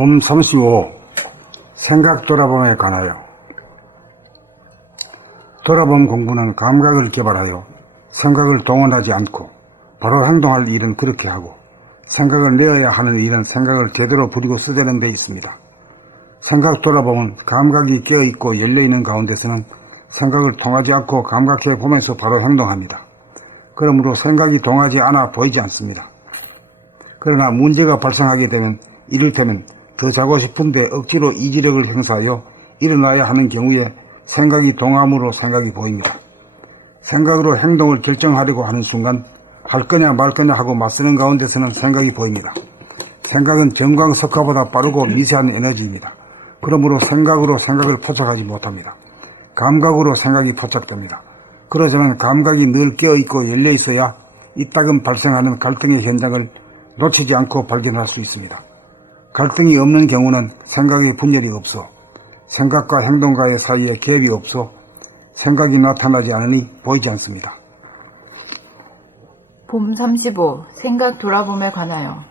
봄 35. 생각 돌아봄에 관하여. 돌아봄 공부는 감각을 개발하여 생각을 동원하지 않고 바로 행동할 일은 그렇게 하고, 생각을 내어야 하는 일은 생각을 제대로 부리고 쓰자는 데 있습니다. 생각 돌아봄은 감각이 깨어있고 열려있는 가운데서는 생각을 통하지 않고 감각해 보면서 바로 행동합니다. 그러므로 생각이 동하지 않아 보이지 않습니다. 그러나 문제가 발생하게 되면, 이를테면 더 자고 싶은데 억지로 이지력을 행사하여 일어나야 하는 경우에 생각이 동함으로 생각이 보입니다. 생각으로 행동을 결정하려고 하는 순간 할 거냐 말 거냐 하고 맞서는 가운데서는 생각이 보입니다. 생각은 정광석화보다 빠르고 미세한 에너지입니다. 그러므로 생각으로 생각을 포착하지 못합니다. 감각으로 생각이 포착됩니다. 그러자면 감각이 늘 깨어있고 열려있어야 이따금 발생하는 갈등의 현장을 놓치지 않고 발견할 수 있습니다. 갈등이 없는 경우는 생각의 분열이 없어 생각과 행동가의 사이에 갭이 없어 생각이 나타나지 않으니 보이지 않습니다. 봄 35. 생각 돌아봄에 관하여.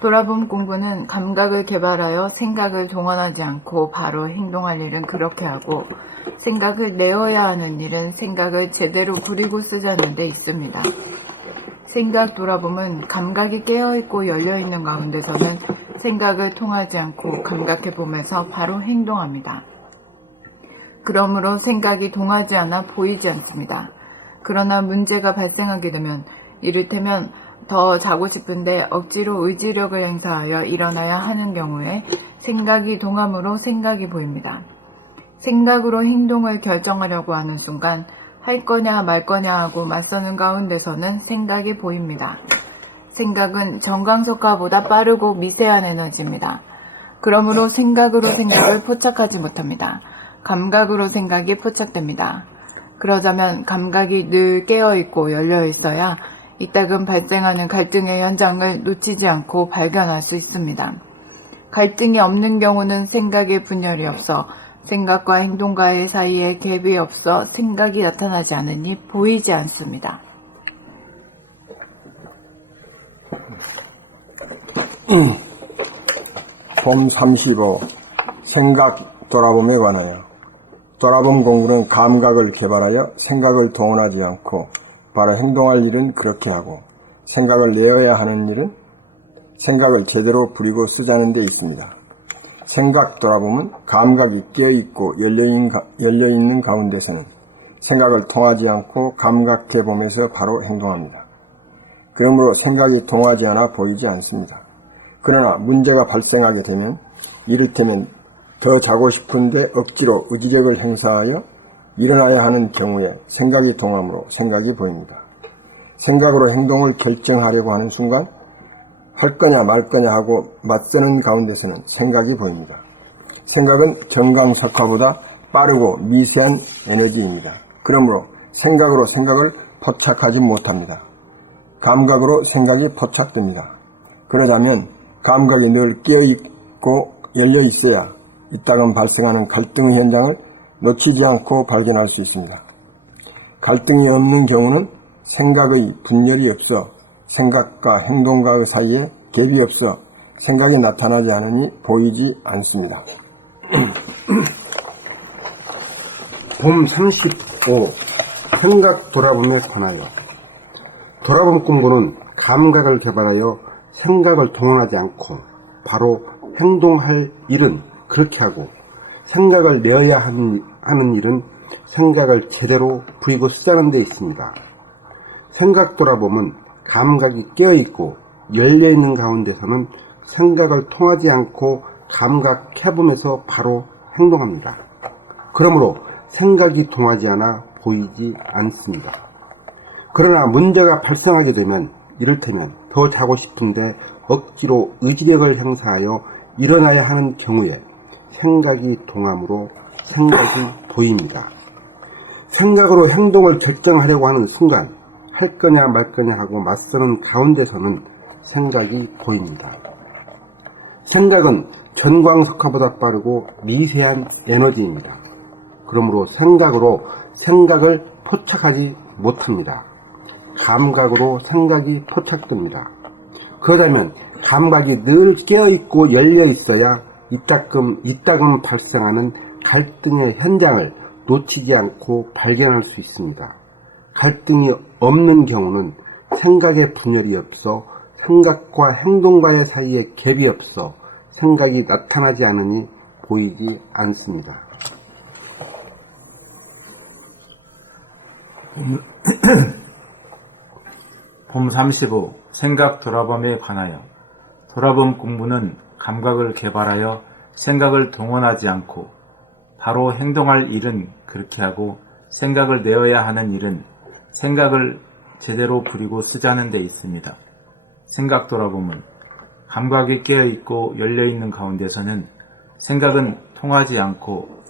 돌아봄 공부는 감각을 개발하여 생각을 동원하지 않고 바로 행동할 일은 그렇게 하고, 생각을 내어야 하는 일은 생각을 제대로 부리고 쓰자는 데 있습니다. 생각 돌아봄은 감각이 깨어있고 열려있는 가운데서는 생각을 통하지 않고 감각해 보면서 바로 행동합니다. 그러므로 생각이 동하지 않아 보이지 않습니다. 그러나 문제가 발생하게 되면, 이를테면 더 자고 싶은데 억지로 의지력을 행사하여 일어나야 하는 경우에 생각이 동함으로 생각이 보입니다. 생각으로 행동을 결정하려고 하는 순간 할 거냐 말 거냐 하고 맞서는 가운데서는 생각이 보입니다. 생각은 정광석화보다 빠르고 미세한 에너지입니다. 그러므로 생각으로 생각을 포착하지 못합니다. 감각으로 생각이 포착됩니다. 그러자면 감각이 늘 깨어있고 열려있어야 이따금 발생하는 갈등의 현장을 놓치지 않고 발견할 수 있습니다. 갈등이 없는 경우는 생각의 분열이 없어 생각과 행동가의 사이에 갭이 없어 생각이 나타나지 않으니 보이지 않습니다. 봄 35. 생각 돌아봄에 관하여. 돌아봄 공부는 감각을 개발하여 생각을 동원하지 않고 바로 행동할 일은 그렇게 하고, 생각을 내어야 하는 일은 생각을 제대로 부리고 쓰자는 데 있습니다. 생각 돌아봄은 감각이 깨어있고 열려있는 가운데서는 생각을 통하지 않고 감각해 보면서 바로 행동합니다. 그러므로 생각이 동하지 않아 보이지 않습니다. 그러나 문제가 발생하게 되면, 이를테면 더 자고 싶은데 억지로 의지력을 행사하여 일어나야 하는 경우에 생각이 동함으로 생각이 보입니다. 생각으로 행동을 결정하려고 하는 순간 할 거냐 말 거냐 하고 맞서는 가운데서는 생각이 보입니다. 생각은 정광석화보다 빠르고 미세한 에너지입니다. 그러므로 생각으로 생각을 포착하지 못합니다. 감각으로 생각이 포착됩니다. 그러자면 감각이 늘 깨어있고 열려있어야 이따금 발생하는 갈등의 현장을 놓치지 않고 발견할 수 있습니다. 갈등이 없는 경우는 생각의 분열이 없어 생각과 행동가의 사이에 갭이 없어 생각이 나타나지 않으니 보이지 않습니다. 봄 35. 생각 돌아봄에 관하여. 돌아봄 공부는 감각을 개발하여 생각을 동원하지 않고 바로 행동할 일은 그렇게 하고, 생각을 내어야 하는 일은 생각을 제대로 부리고 쓰자는 데 있습니다. 생각 돌아봄은 감각이 깨어있고 열려있는 가운데서는 생각을 통하지 않고 감각해보면서 바로 행동합니다. 그러므로 생각이 동하지 않아 보이지 않습니다. 그러나 문제가 발생하게 되면, 이를테면 더 자고 싶은데 억지로 의지력을 행사하여 일어나야 하는 경우에 생각이 동함으로 생각이 보입니다. 생각으로 행동을 결정하려고 하는 순간 할 거냐 말 거냐 하고 맞서는 가운데서는 생각이 보입니다. 생각은 전광석화보다 빠르고 미세한 에너지입니다. 그러므로 생각으로 생각을 포착하지 못합니다. 감각으로 생각이 포착됩니다. 그러자면 감각이 늘 깨어있고 열려있어야 이따금 발생하는 갈등의 현장을 놓치지 않고 발견할 수 있습니다. 갈등이 없는 경우는 생각의 분열이 없어 생각과 행동과의 사이에 갭이 없어 생각이 나타나지 않으니 보이지 않습니다. 봄 35. 생각 돌아봄에 관하여 돌아봄 공부는 감각을 개발하여 생각을 동원하지 않고 바로 행동할 일은 그렇게 하고 생각을 내어야 하는 일은 생각을 제대로 부리고 쓰자는 데 있습니다. 생각 돌아봄은 감각이 깨어있고 열려있는 가운데서는 생각을 통하지 않고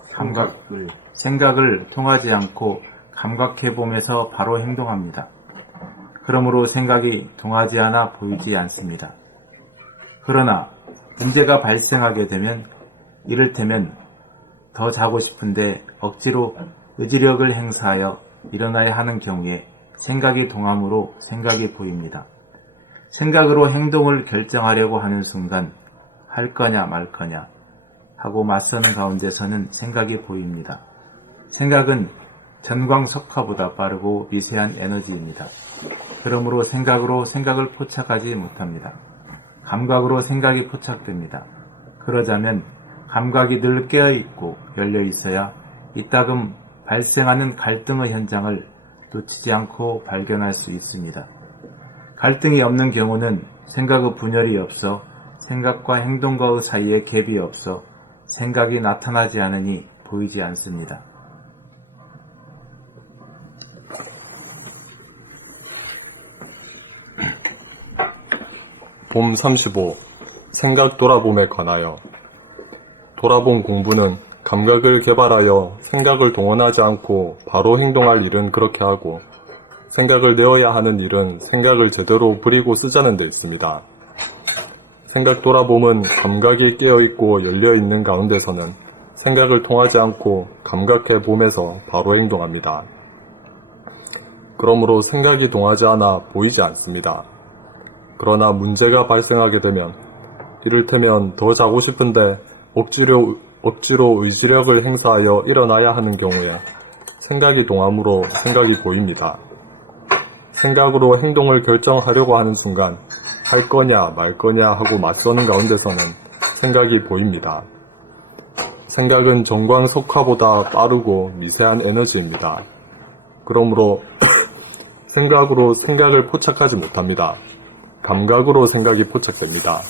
감각해봄에서 바로 행동합니다. 그러므로 생각이 동하지 않아 보이지 않습니다. 그러나 문제가 발생하게 되면 이를테면 더 자고 싶은데 억지로 의지력을 행사하여 일어나야 하는 경우에 생각이 동함으로 생각이 보입니다. 생각으로 행동을 결정하려고 하는 순간 할 거냐 말 거냐 하고 맞서는 가운데서는 생각이 보입니다. 생각은 전광석화보다 빠르고 미세한 에너지입니다. 그러므로 생각으로 생각을 포착하지 못합니다. 감각으로 생각이 포착됩니다. 그러자면 감각이 늘 깨어있고 열려있어야 이따금 발생하는 갈등의 현장을 놓치지 않고 발견할 수 있습니다. 갈등이 없는 경우는 생각의 분열이 없어 생각과 행동과의 사이에 갭이 없어 생각이 나타나지 않으니 보이지 않습니다. 봄 35. 생각 돌아봄에 관하여 돌아봄 공부는 감각을 개발하여 생각을 동원하지 않고 바로 행동할 일은 그렇게 하고 생각을 내어야 하는 일은 생각을 제대로 부리고 쓰자는 데 있습니다. 생각 돌아봄은 감각이 깨어있고 열려있는 가운데서는 생각을 통하지 않고 감각해 봄에서 바로 행동합니다. 그러므로 생각이 동하지 않아 보이지 않습니다. 그러나 문제가 발생하게 되면 이를테면 더 자고 싶은데 억지로 의지력을 행사하여 일어나야 하는 경우에 생각이 동함으로 생각이 보입니다. 생각으로 행동을 결정하려고 하는 순간 할 거냐 말 거냐 하고 맞서는 가운데서는 생각이 보입니다. 생각은 전광석화보다 빠르고 미세한 에너지입니다. 그러므로 생각으로 생각을 포착하지 못합니다. 감각으로 생각이 포착됩니다.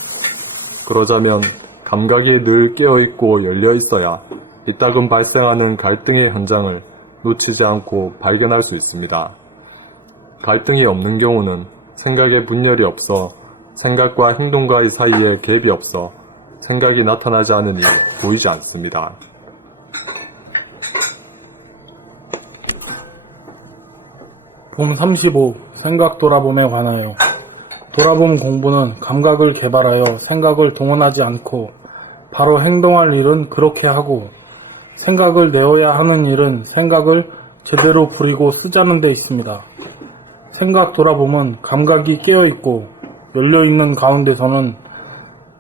그러자면 감각이 늘 깨어있고 열려있어야 이따금 발생하는 갈등의 현장을 놓치지 않고 발견할 수 있습니다. 갈등이 없는 경우는 생각의 분열이 없어 생각과 행동과의 사이에 갭이 없어 생각이 나타나지 않으니 보이지 않습니다. 봄 35. 생각 돌아봄에 관하여 돌아봄 공부는 감각을 개발하여 생각을 동원하지 않고 바로 행동할 일은 그렇게 하고 생각을 내어야 하는 일은 생각을 제대로 부리고 쓰자는 데 있습니다. 생각 돌아봄은 감각이 깨어있고 열려있는 가운데서는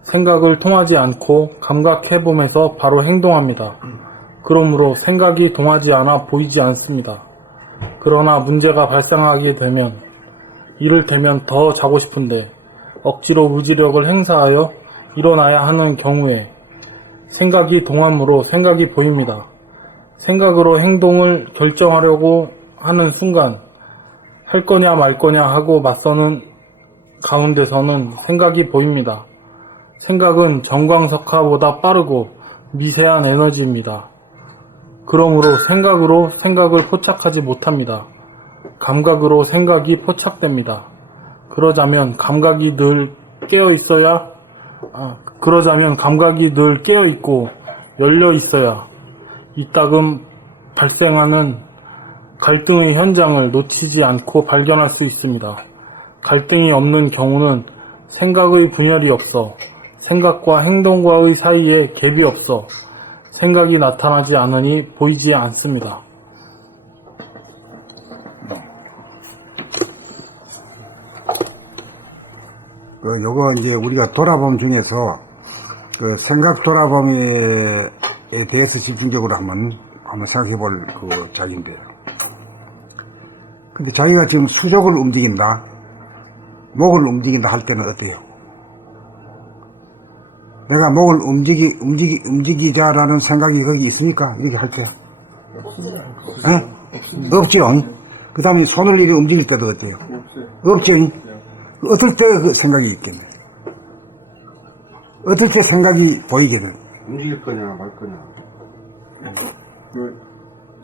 생각을 통하지 않고 감각해봄에서 바로 행동합니다. 그러므로 생각이 동하지 않아 보이지 않습니다. 그러나 문제가 발생하게 되면 이를테면 더 자고 싶은데 억지로 의지력을 행사하여 일어나야 하는 경우에 생각이 동함으로 생각이 보입니다. 생각으로 행동을 결정하려고 하는 순간 할 거냐 말 거냐 하고 맞서는 가운데서는 생각이 보입니다. 생각은 전광석화보다 빠르고 미세한 에너지입니다. 그러므로 생각으로 생각을 포착하지 못합니다. 감각으로 생각이 포착됩니다. 그러자면 감각이 늘 깨어있고 열려있어야 이따금 발생하는 갈등의 현장을 놓치지 않고 발견할 수 있습니다. 갈등이 없는 경우는 생각의 분열이 없어 생각과 행동과의 사이에 갭이 없어 생각이 나타나지 않으니 보이지 않습니다. 요거 이제 우리가 돌아봄 중에서 그 생각 돌아봄에 대해서 집중적으로 한번 생각해 볼 그 자기인데요. 근데 자기가 지금 수족을 움직인다, 목을 움직인다 할 때는 어때요? 내가 목을 움직이자라는 생각이 거기 있으니까 이렇게 할 때? 없죠. 그 다음에 손을 이렇게 움직일 때도 어때요? 없죠. 어떨 때 그 생각이 있겠네. 어떨 때 생각이 보이겠네. 움직일 거냐 말 거냐. 그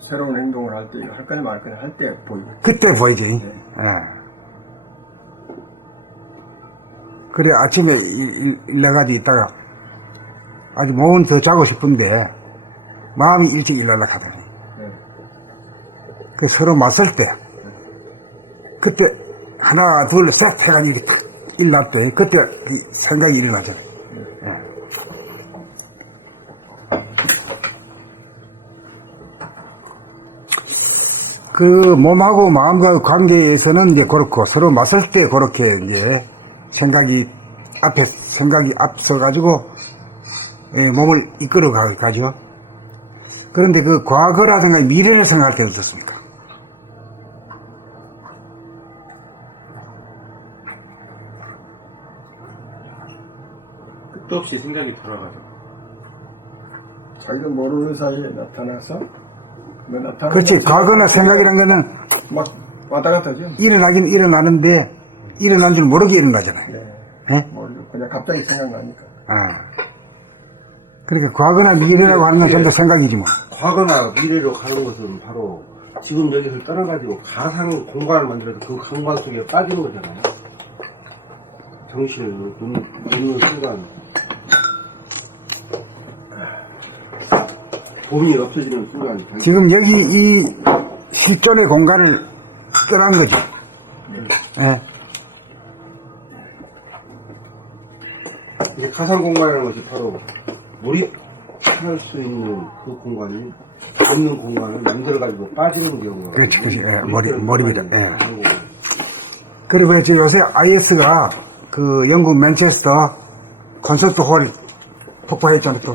새로운 행동을 할 때, 할 거냐 말 거냐 할 때 보이고. 그때 보이지. 예. 그래, 아침에 일나가지고 있다가 아주 몸은 더 자고 싶은데 마음이 일찍 일어나려고 하더니 그 서로 맞설 때 그때 하나 둘 셋 해가지고 이렇게 탁 일어날 때 그때 생각이 일어나잖아요. 예. 그 몸하고 마음과의 관계에서는 이제 그렇고 서로 맞설 때 그렇게 이제 생각이 앞서가지고 몸을 이끌어 가죠. 그런데 그 과거라든가 미래를 생각할 때는 어떻습니까? 끝도 없이 생각이 돌아가죠. 자기도 모르는 사이에 나타나서 그렇지. 과거나 생각이란 거는 막 왔다 갔다 하죠. 일어나긴 일어나는데 일어난 줄 모르게 일어나잖아요. 예? 모르고 그냥 갑자기 생각나니까. 그러니까 과거나 미래라고 하는 건 전부 생각이지 뭐. 과거나 미래로 가는 것은 바로 지금 여기서 떠나가지고 가상 공간을 만들어서 그 공간 속에 빠지는 거잖아요. 정신을 놓는 순간 고민이 없어지는 순간 지금 여기 이 실존의 공간을 떠난 거죠. 예. 이제 가상 공간이라는 것이 바로 몰입할 수 있는 그 공간이 없는 공간을 만들어가지고 빠지는 경우가 그렇지, 그렇지. 예, 몰입이다. 예. 그리고 지금 요새 IS가 그 영국 맨체스터 콘서트 홀 폭파했잖아요, 또.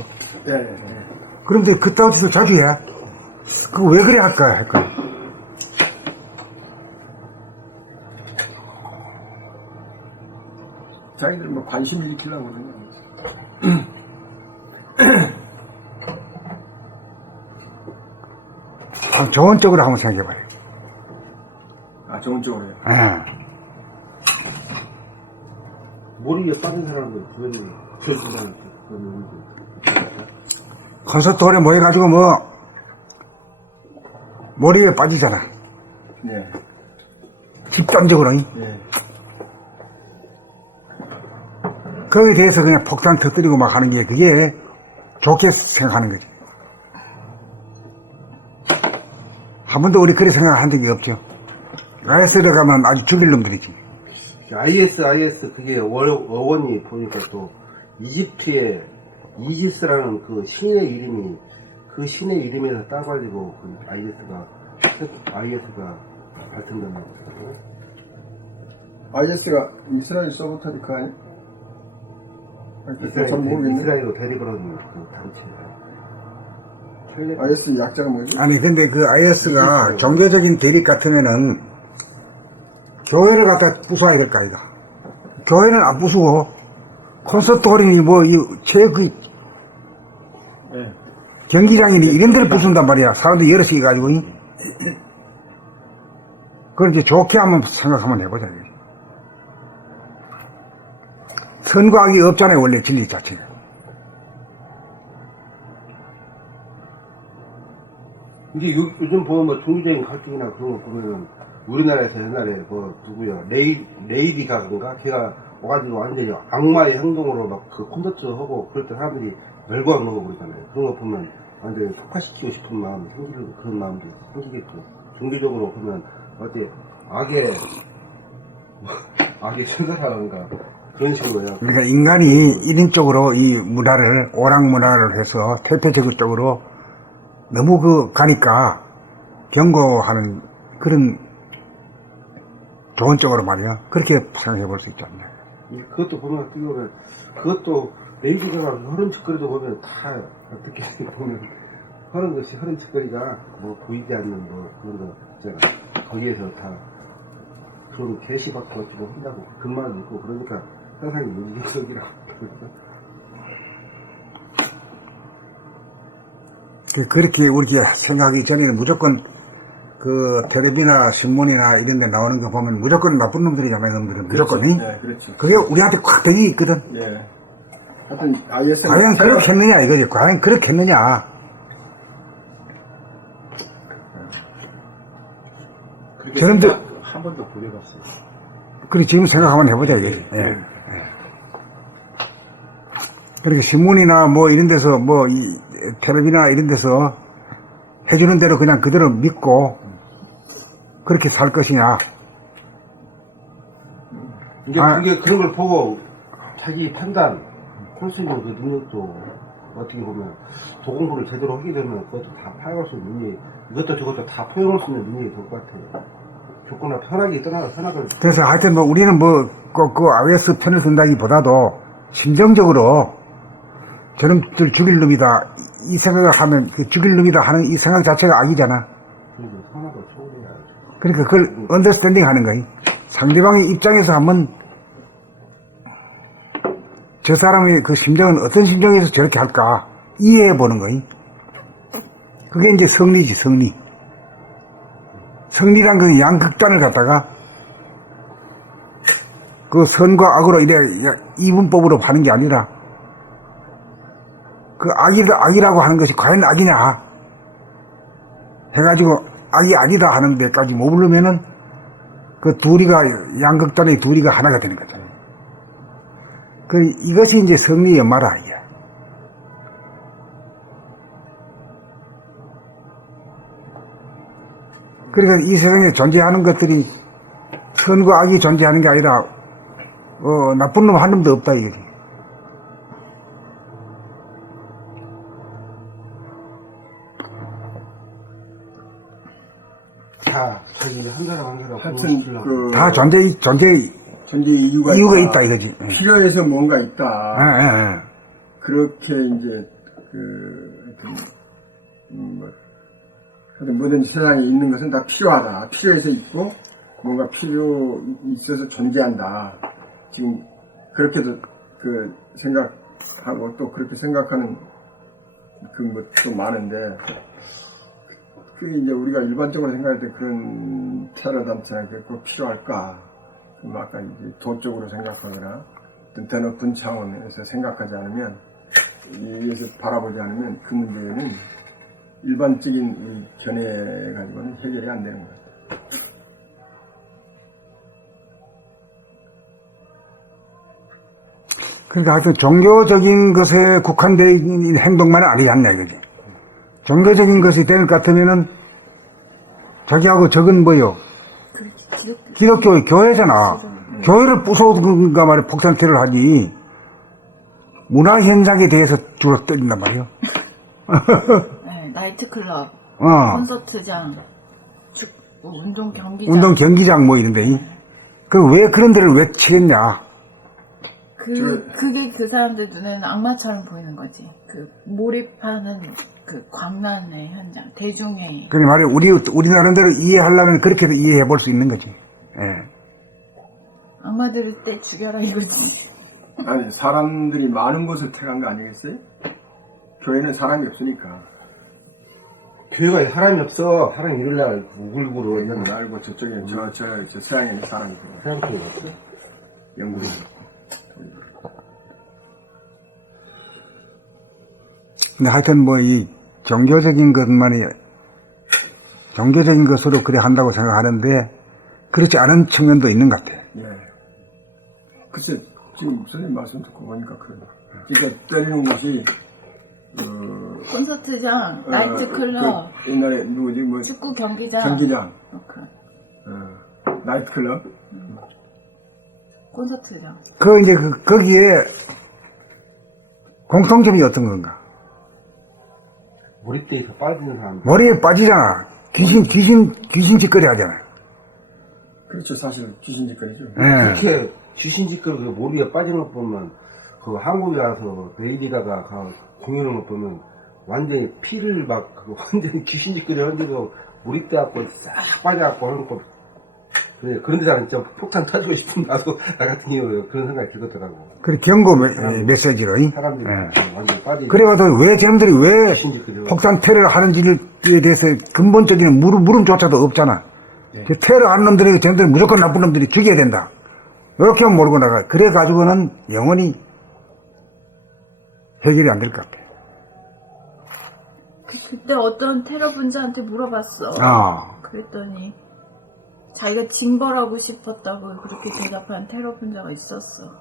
그런데 그따위도 자주 해. 그거 왜 그래 할까? 자기들 뭐 관심 일으키려고 그러는 거죠. 좋은 쪽으로 한번 생각해봐요. 좋은 쪽으로요. 예. 몰입에 빠진 사람들 그런 사람들 콘서트 홀에 모여가지고 몰입에 빠지잖아. 네. 집단적으로. 네. 거기에 대해서 그냥 폭탄 터뜨리고 막 하는 게 그게 좋게 생각하는 거지. 한 번도 우리 그렇게 생각한 적이 없죠. IS에 들어가면 아주 죽일 놈들이지. IS 그게 어원이 보니까 또 이집트의 이지스라는 그 신의 이름이 그 신의 이름에서 따가지고 그 IS가 발전된 거예요. IS가 이스라엘 서부터리 그 아니? 잘 모르겠네. 이스라엘로 대립하는 그 단체예요. IS 약자가 뭐지? 아니 근데 그 IS가 종교적인 대립 같으면은 교회를 갖다 부숴야 될 거 아이가. 교회는 안 부수고 콘서트 홀이니 경기장이니 이런 데를 부순단 말이야. 사람들이 여럿이 가지고. 그걸 이제 좋게 한번 생각하면 해보자. 선과 악이 없잖아요, 원래 진리 자체가. 이제 요즘 보면 뭐 종교적인 갈등이나 그런 거 보면은 우리나라에서 옛날에 레이디 가든가 걔가 와가지고 완전히 악마의 행동으로 막 그 콘서트 하고 그럴 때 사람들이 멸구하는 거 그러잖아요. 그런 거 보면 완전히 촉화시키고 싶은 마음이 생기고 그런 마음도 생기겠고 종교적으로 보면 어때 악의 천사라든가 그런 식으로요. 그러니까 인간이 1인적으로 이 문화를 오락문화를 해서 태폐적으로 너무 가니까 경고하는 그런 좋은 쪽으로 말이야. 그렇게 생각해 볼 수 있지 않나. 그것도 보면 어떻게 보면 그것도 레이디가 허름척거리도 보면 다 어떻게 보면 허름척거리가 뭐 보이지 않는 뭐 그런 거 있잖아. 거기에서 다 그런 게시받고 가지고 한다고 그말도 있고 그러니까 세상이 문제적이라고 그렇게 우리가 생각하기 전에는 무조건 그 텔레비나 신문이나 이런 데 나오는 거 보면 무조건 나쁜 놈들이잖아요, 놈들은. 무조건. 이? 네, 그렇죠. 그게 우리한테 꽉 배기 있거든. 예. 하여튼, IS는. 과연 그렇게 했느냐, 이거지. 과연 그렇게 했느냐. 그렇게 저놈들- 생각 한 번도 못 해봤어요. 그래, 지금 생각 한번 해보자, 이거지. 예. 그러니까 신문이나 뭐 이런 데서 뭐, 텔레비나 이런 데서 해주는 대로 그냥 그대로 믿고 그렇게 살 것이냐. 이게 아. 그게 그런 걸 보고 자기 판단 할 수 있는 그 능력도 어떻게 보면 도공부를 제대로 하게 되면 그것도 다 파악할 수 있는 능력이 이것도 저것도 다 포용할 수 있는 능력이 될 것 같아요. 조건나 편하게 떠나가 선악을 그래서 하여튼 뭐 우리는 뭐 꼭 그 IS 편을 든다기보다도 심정적으로 저놈들 죽일 놈이다 이 생각을 하면 그 죽일 놈이다 하는 이 생각 자체가 악이잖아. 그리고 선악을 초월해야지. 그러니까 그걸 언더스탠딩 하는 거야. 상대방의 입장에서 한번 저 사람의 그 심정은 어떤 심정에서 저렇게 할까 이해해 보는 거야. 그게 이제 성리지, 성리. 성리란 그 양극단을 갖다가 그 선과 악으로 이래 이분법으로 하는 게 아니라 그 악이라고 하는 것이 과연 악이냐 해가지고 악이 아니다 하는 데까지 머무르면은 그 둘이가 양극단의 둘이가 하나가 되는 거죠. 그 이것이 이제 성리의 연마라 이게. 그러니까 이 세상에 존재하는 것들이 선과 악이 존재하는 게 아니라 나쁜 놈 한 놈도 없다 이거지. 다 자기 한 사람 한 사람 하여튼, 그, 다 존재 존재 이유가 있다 이거지. 예. 필요해서 뭔가 있다. 예, 예. 그렇게 이제, 하여튼 뭐든지 세상에 있는 것은 다 필요하다. 필요해서 있고, 뭔가 필요 있어서 존재한다. 지금, 그렇게도 생각하고 또 그렇게 생각하는 것도 많은데, 그 이제 우리가 일반적으로 생각할 때 그런 테러 단체나 그게 꼭 필요할까? 그럼 아까 이제 도적으로 생각하거나 어떤 더 높은 차원에서 생각하지 않으면 위에서 바라보지 않으면 그 문제는 일반적인 이 견해 가지고는 해결이 안 되는 거예요. 그러니까 하여튼 종교적인 것에 국한된 행동만은 아니지 않냐 이거지. 종교적인 것이 될 것 같으면은 자기하고 적은 뭐요? 기독교 교회잖아. 교회를 부숴든가 말이야 폭탄테러를 하지. 문화 현상에 대해서 주로 때린단 말이야. 네, 나이트클럽, 어. 콘서트장, 운동 경기장. 운동 경기장 뭐 이런데. 그 왜 그런 데를 왜 치겠냐? 그게 그 사람들 눈에는 악마처럼 보이는 거지. 그 몰입하는 그 광란의 현장, 대중의. 그게 말이야 우리 나름대로 이해하려면 그렇게도 이해해 볼 수 있는 거지. 예. 악마들을 때 죽여라 이거지. 아니, 사람들이 많은 곳을 택한 거 아니겠어요? 교회는 사람이 없으니까. 교회가 사람이 없어. 사람이 이럴날 우글우글 이건 있는 알고 저쪽에 저 서양에는 사람이 있고 사람 교회가 없어. 영국에 근데 하여튼 뭐 이 종교적인 것으로 그래 한다고 생각하는데 그렇지 않은 측면도 있는 것 같아. 예. 글쎄 지금 선생님 말씀 듣고 보니까 그러니까 때리는 것이 콘서트장, 나이트클럽, 그 옛날에 누구지 뭐 축구 경기장. 경기장, 그런. 나이트클럽, 콘서트장. 그 이제 거기에 공통점이 어떤 건가? 몰입돼서 빠지는 사람. 머리에 빠지잖아. 귀신 짓거리 하잖아. 그렇죠. 사실 귀신짓거리죠. 예. 그렇게 귀신짓거리 그 몰입에 빠지는 거 보면 그 한국에 와서 레이디 가가 공연하는 거 보면 완전히 피를 막 완전히 귀신짓거리 하는 데도 몰입돼갖고 싹 빠져갖고 하는 거. 그래, 그런 데다 진짜 폭탄 터지고 싶은 나도 나 같은 경우 그런 생각이 들더라고. 그래, 경고 메시지로. 사람들이 완전 빠지. 그래가도 왜 저놈들이 왜 귀신짓거리 폭탄 테러를 하는지에 대해서 근본적인 물음조차도 없잖아. 그 테러하는 놈들이 저놈들이 무조건 나쁜 놈들이 죽여야 된다. 이렇게 몰고 나가. 그래가지고는 영원히 해결이 안 될 것 같아. 그때 어떤 테러 분자한테 물어봤어. 그랬더니 자기가 징벌하고 싶었다고 그렇게 대답한 테러 분자가 있었어.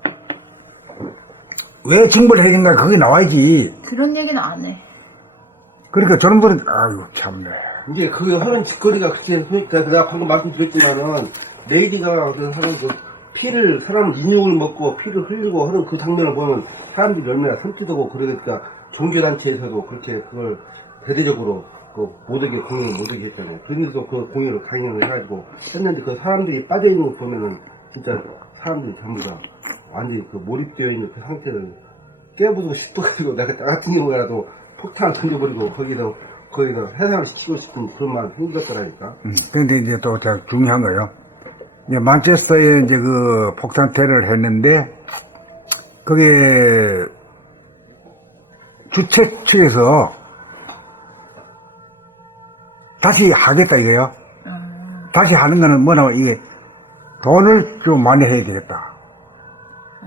왜 징벌해야겠나 그게 나와야지. 그런 얘기는 안 해. 그러니까 저놈들은 아유 참네. 이제 그 하는 짓거리가 그렇게 그러니까 내가 방금 말씀드렸지만은 레이디가 하는 그 피를 사람 인육을 먹고 피를 흘리고 하는 그 장면을 보면 사람들이 얼마나 섬찟하고 그러니까 종교단체에서도 그렇게 그걸 대대적으로 그 못하게 공연을 못하게 했잖아요. 그런데도 그 공연을 강연을 해가지고 했는데 그 사람들이 빠져있는 거 보면은 진짜 사람들이 전부 다 완전히 그 몰입되어 있는 그 상태를 깨부수고 싶어가지고 내가 나 같은 경우라도 폭탄을 던져버리고 거기다 해상을 시키고 싶은 그런 마음이 생겼더라니까. 근데 이제 또 중요한 거예요. 이제 만체스터에 이제 그 폭탄 테러를 했는데 그게 주최 측에서 다시 하겠다 이거요. 다시 하는 거는 뭐냐면 이게 돈을 좀 많이 해야 되겠다.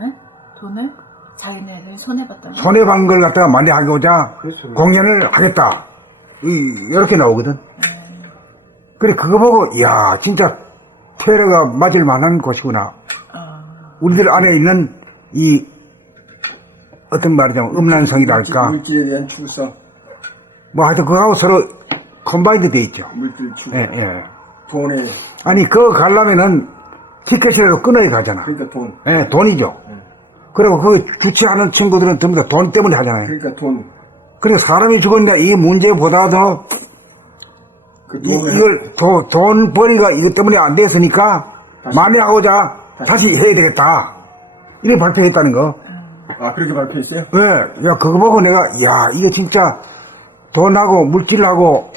응? 돈을? 자기네들 손해봤다는 거? 손해본 걸 갖다가 많이 하고자 그렇죠. 공연을 하겠다. 이렇게 나오거든. 그래 그거 보고 야 진짜 테러가 맞을 만한 곳이구나. 우리들 안에 있는 이 어떤 말이냐면 음란성이랄까 물질에 대한 추구성, 뭐 하여튼 그거하고 서로 컴바인드 돼 있죠. 물질 추구, 예, 예. 돈에, 아니 그거 가려면은 티켓이라도 끊어야 가잖아. 그러니까 돈, 예, 돈이죠. 그리고 그 주최하는 친구들은 전부 다 돈 때문에 하잖아요. 그러니까 돈, 그래서 사람이 죽었는데 이 문제보다도 그 돈을 이걸 돈 벌이가 이것 때문에 안 됐으니까 만회하고자 다시 해야 되겠다. 이렇게 발표했다는 거. 그렇게 발표했어요? 예, 야, 그거 보고 내가, 야, 이거 진짜 돈하고 물질하고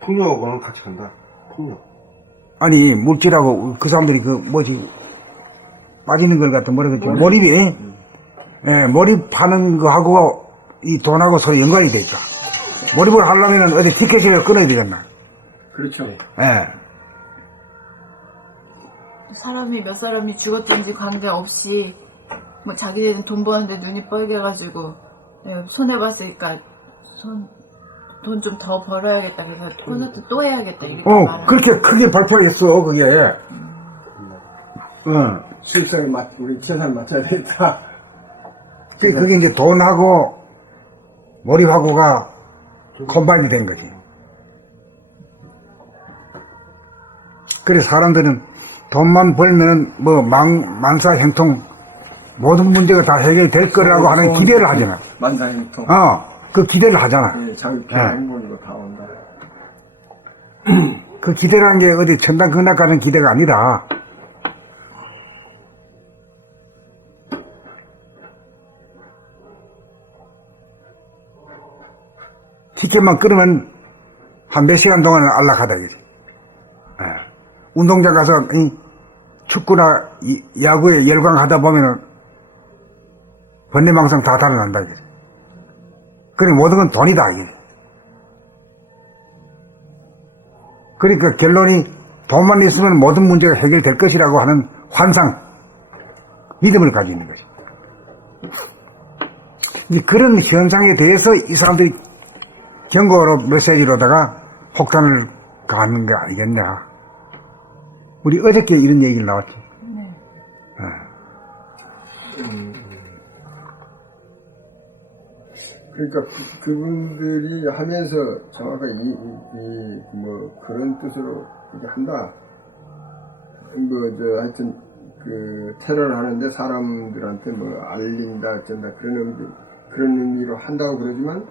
폭력하고는 같이 간다. 폭력. 아니, 물질하고 그 사람들이 빠지는 걸 갖다 뭐라 그러지? 몰입이, 예, 몰입하는 거하고 이 돈하고 서로 연관이 돼 있다. 몰입을 하려면은 어디 티켓을 끊어야 되잖아. 그렇죠. 예. 몇 사람이 죽었든지 관계없이 뭐 자기들은 돈 버는데 눈이 뻘개가지고 손해봤으니까 돈 좀 더 벌어야겠다. 그래서 콘서트 또 해야겠다. 이렇게 말하는 그렇게 크게 발표했어, 그게. 수익성을 우리 재산을 맞춰야 되겠다. 그게 이제 돈하고 몰입하고가 컴바인이 된 거지. 그래, 사람들은 돈만 벌면은 뭐 만사형통 모든 문제가 다 해결될 거라고 하는 기대를 하잖아. 만사형통. 그 기대를 하잖아. 예, 자기 피 행복이고 다 온다. 그 기대라는 게 어디 천당 극락 가는 기대가 아니라 티켓만 끊으면 한 몇 시간 동안은 안락하다 이거지. 운동장 가서 축구나 야구에 열광하다 보면은 번뇌망상 다 달아난다 이거지. 그래 모든 건 돈이다 이거지. 그러니까 결론이 돈만 있으면 모든 문제가 해결될 것이라고 하는 환상, 믿음을 가지고 있는 것이. 이제 그런 현상에 대해서 이 사람들이 경고로 메시지로다가 폭탄을 가는 거 아니겠냐. 우리 어저께 이런 얘기를 나왔죠. 네. 그러니까 그분들이 하면서 정확하게 뭐 그런 뜻으로 이렇게 한다. 하여튼 그 테러를 하는데 사람들한테 뭐 알린다 어쩐다 그런 의미로 한다고 그러지만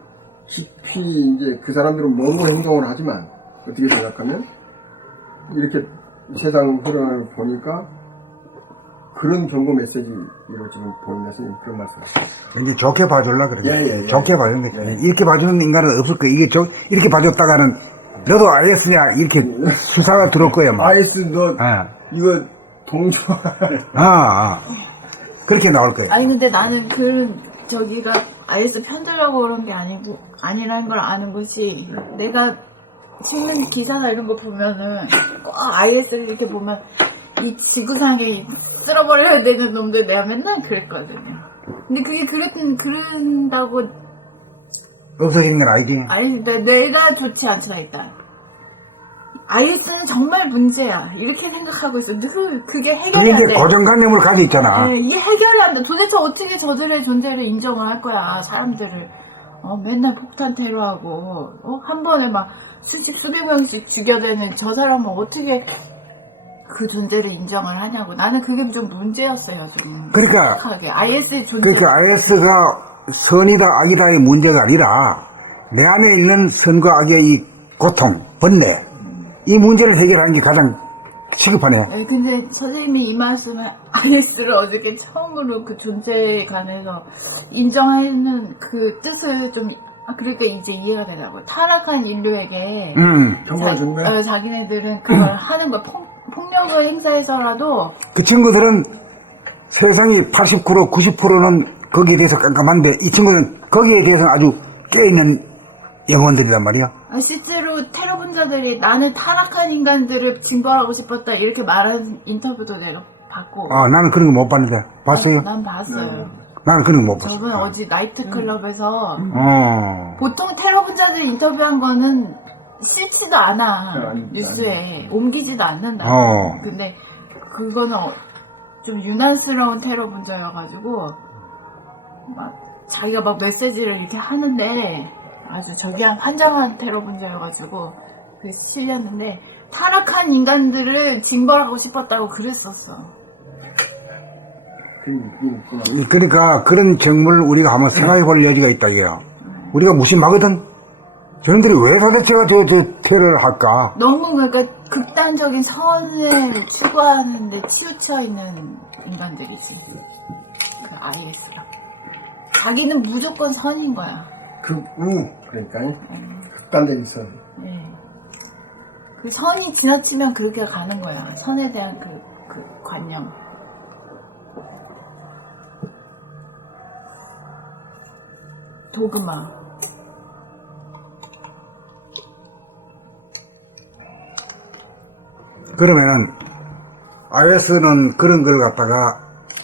깊이 이제 그 사람들은 모르고 행동을 하지만 어떻게 생각하면 이렇게 세상 흐름을 보니까 그런 경고 메시지로 지금 보는 선생님 그런 말씀하시죠. 이제 좋게 봐줄라 그래. 예. 좋게 봐주는 데 이렇게 봐주는 인간은 없을 거야. 이렇게 봐줬다가는 너도 IS냐 이렇게 수사가 들어올 거야. 막. IS 너 이거 동조 그렇게 나올 거야. 아니 근데 나는 저기가 IS 편들려고 그런 게 아니라는 걸 아는 것이 내가 신문 기사나 이런 거 보면은 꼭 IS를 이렇게 보면 이 지구상에 쓸어버려야 되는 놈들 내가 맨날 그랬거든요. 근데 그게 그런다고 없어지는 건 아니지. 아니 내가 좋지 않다 일단. IS는 정말 문제야. 이렇게 생각하고 있어. 늘 그게 해결이 그게 안 이제 돼. 고정관념을 가지고 있잖아. 네, 이게 해결이 안 돼. 도대체 어떻게 저들의 존재를 인정을 할 거야, 사람들을. 맨날 폭탄 테러하고, 한 번에 막 수백 명씩 죽여대는 저 사람은 어떻게 그 존재를 인정을 하냐고. 나는 그게 좀 문제였어요, 좀. 그러니까, 심각하게. IS의 존재. 그러니까 IS가 선이다 악이다의 문제가 아니라 내 안에 있는 선과 악의 이 고통, 번뇌, 이 문제를 해결하는 게 가장 시급하네. 네, 근데 선생님이 이 말씀을 IS를 어저께 처음으로 그 존재에 관해서 인정하는 그 뜻을 좀 그러니까 이제 이해가 되더라고요. 타락한 인류에게 정말 정말 자기네들은 그걸 하는 거야. 폭력을 행사해서라도 그 친구들은 세상이 80% 90%는 거기에 대해서 깜깜한데 이 친구는 거기에 대해서 아주 깨있는 영혼들이란 말이야. 실제로 테러 분자들이 나는 타락한 인간들을 징벌하고 싶었다 이렇게 말하는 인터뷰도 내가 봤고. 나는 그런 거 못 봤는데 봤어요? 난 봤어요. 나는 그런 거 못 봤어. 저번 어제 나이트클럽에서 어. 보통 테러 분자들 인터뷰한 거는 싫지도 않아. 뉴스에 옮기지도 않는다. 근데 그거는 좀 유난스러운 테러 분자여가지고 막 자기가 막 메시지를 이렇게 하는데 아주 환장한 테러 분자여가지고 그게 실렸는데 타락한 인간들을 징벌하고 싶었다고 그랬었어. 그러니까 그런 정보를 우리가 한번 생각해 볼 여지가 있다 이거야. 우리가 무심하거든. 저놈들이 왜 도대체가 저 테러를 할까? 너무 그러니까 극단적인 선을 추구하는데 치우쳐 있는 인간들이지. 그 IS가. 자기는 무조건 선인 거야. 그러니까 극단적인 선. 네. 그 선이 지나치면 그렇게 가는 거야. 선에 대한 그 관념. 도그마. 그러면은 IS는 그런 걸 갖다가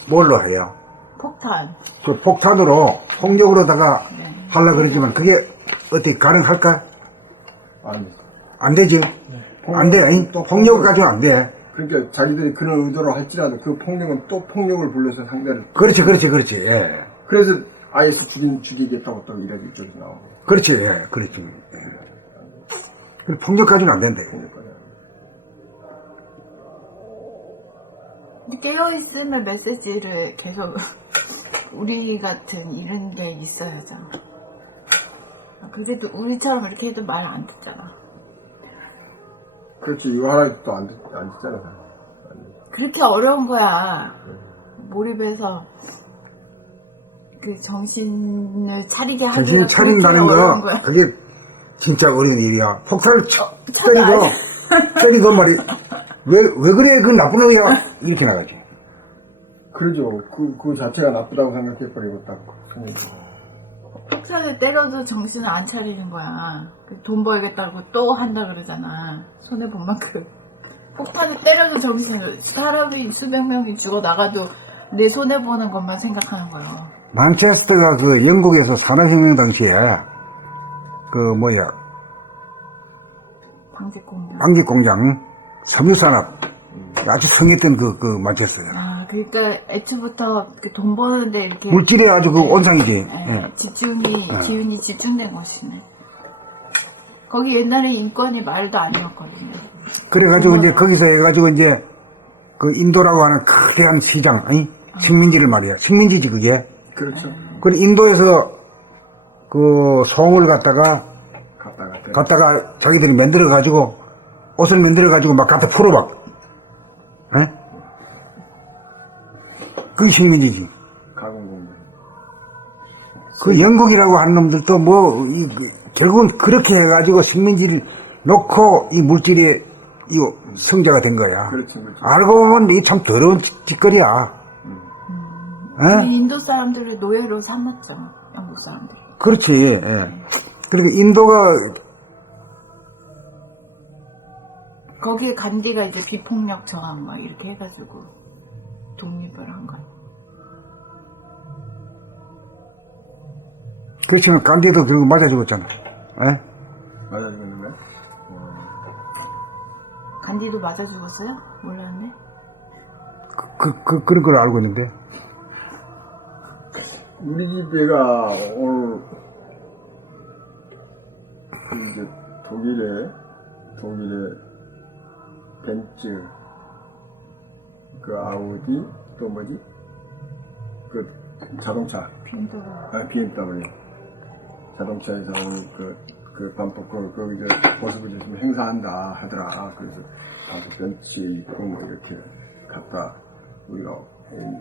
뭘로 해요? 폭탄. 그 폭탄으로 폭력으로다가 하려 그러지만 그게 어떻게 가능할까? 안 되지. 안 돼. 폭력을 가지고 안 돼. 그러니까 자기들이 그런 의도로 할지라도 그 폭력은 또 폭력을 불러서 상대를. 그렇지. 예. 그래서 IS 죽이겠다고 또 이렇게 나오고. 그렇지. 예. 그렇지. 예. 폭력 가지고는 안 된다. 깨어있으면 메시지를 계속 우리 같은 이런 게 있어야죠. 그래도 우리처럼 이렇게 해도 말 안 듣잖아. 그렇지. 이거 하나 또 안 듣잖아. 그렇게 어려운 거야. 몰입해서 그 정신을 차리게 하기가 정신을 차린다는 어려운 거 거야. 그게 진짜 어려운 일이야. 폭탄을 때리고 말이 왜 그래 그 나쁜 놈이야 이렇게 나가지. 그러죠. 그 자체가 나쁘다고 생각해버리고 딱. 폭탄을 때려도 정신을 안 차리는 거야. 돈 벌겠다고 또 한다 그러잖아. 손해본 만큼. 폭탄을 때려도 정신을, 사람이 수백 명이 죽어 나가도 내 손해보는 것만 생각하는 거야. 만체스터가 그 영국에서 산업혁명 당시에 방직공장 섬유산업 아주 성했던 그 만체스터야. 그러니까 애초부터 돈 버는데 이렇게 물질이 아주 그 온상이지. 기운이 집중된 곳이네. 거기 옛날에 인권이 말도 아니었거든요. 그래가지고 이제 거기서 해가지고 이제 그 인도라고 하는 거대한 시장, 식민지를 말이야. 식민지지 그게. 그렇죠. 그 인도에서 그 송을 갖다가 자기들이 만들어가지고 옷을 만들어가지고 막 갖다 풀어 막. 그게 식민지지. 가공공군. 그 영국이라고 하는 놈들도 결국은 그렇게 해가지고 식민지를 놓고 이 물질의 이 성자가 된 거야. 그렇죠, 그렇죠. 알고 보면 이 참 더러운 짓거리야. 어? 인도 사람들을 노예로 삼았죠. 영국 사람들. 그렇지. 예. 그러니까 인도가 거기에 간디가 이제 비폭력 저항 막 이렇게 해가지고 독립을 한 거예요. 그렇지만 간디도 결국 맞아 죽었잖아. 예? 맞아 죽었는 거야? 간디도 맞아 죽었어요? 몰랐네. 그런 걸 알고 있는데. 우리 집애가 오늘 이제 독일에 벤츠, 그 아우디, 또 뭐지? 그 자동차, BMW. 자동차에서 그 반복, 이제 모습을 좀 행사한다 하더라. 그래서 반복 벤츠 있고 뭐 이렇게 갔다, 우리가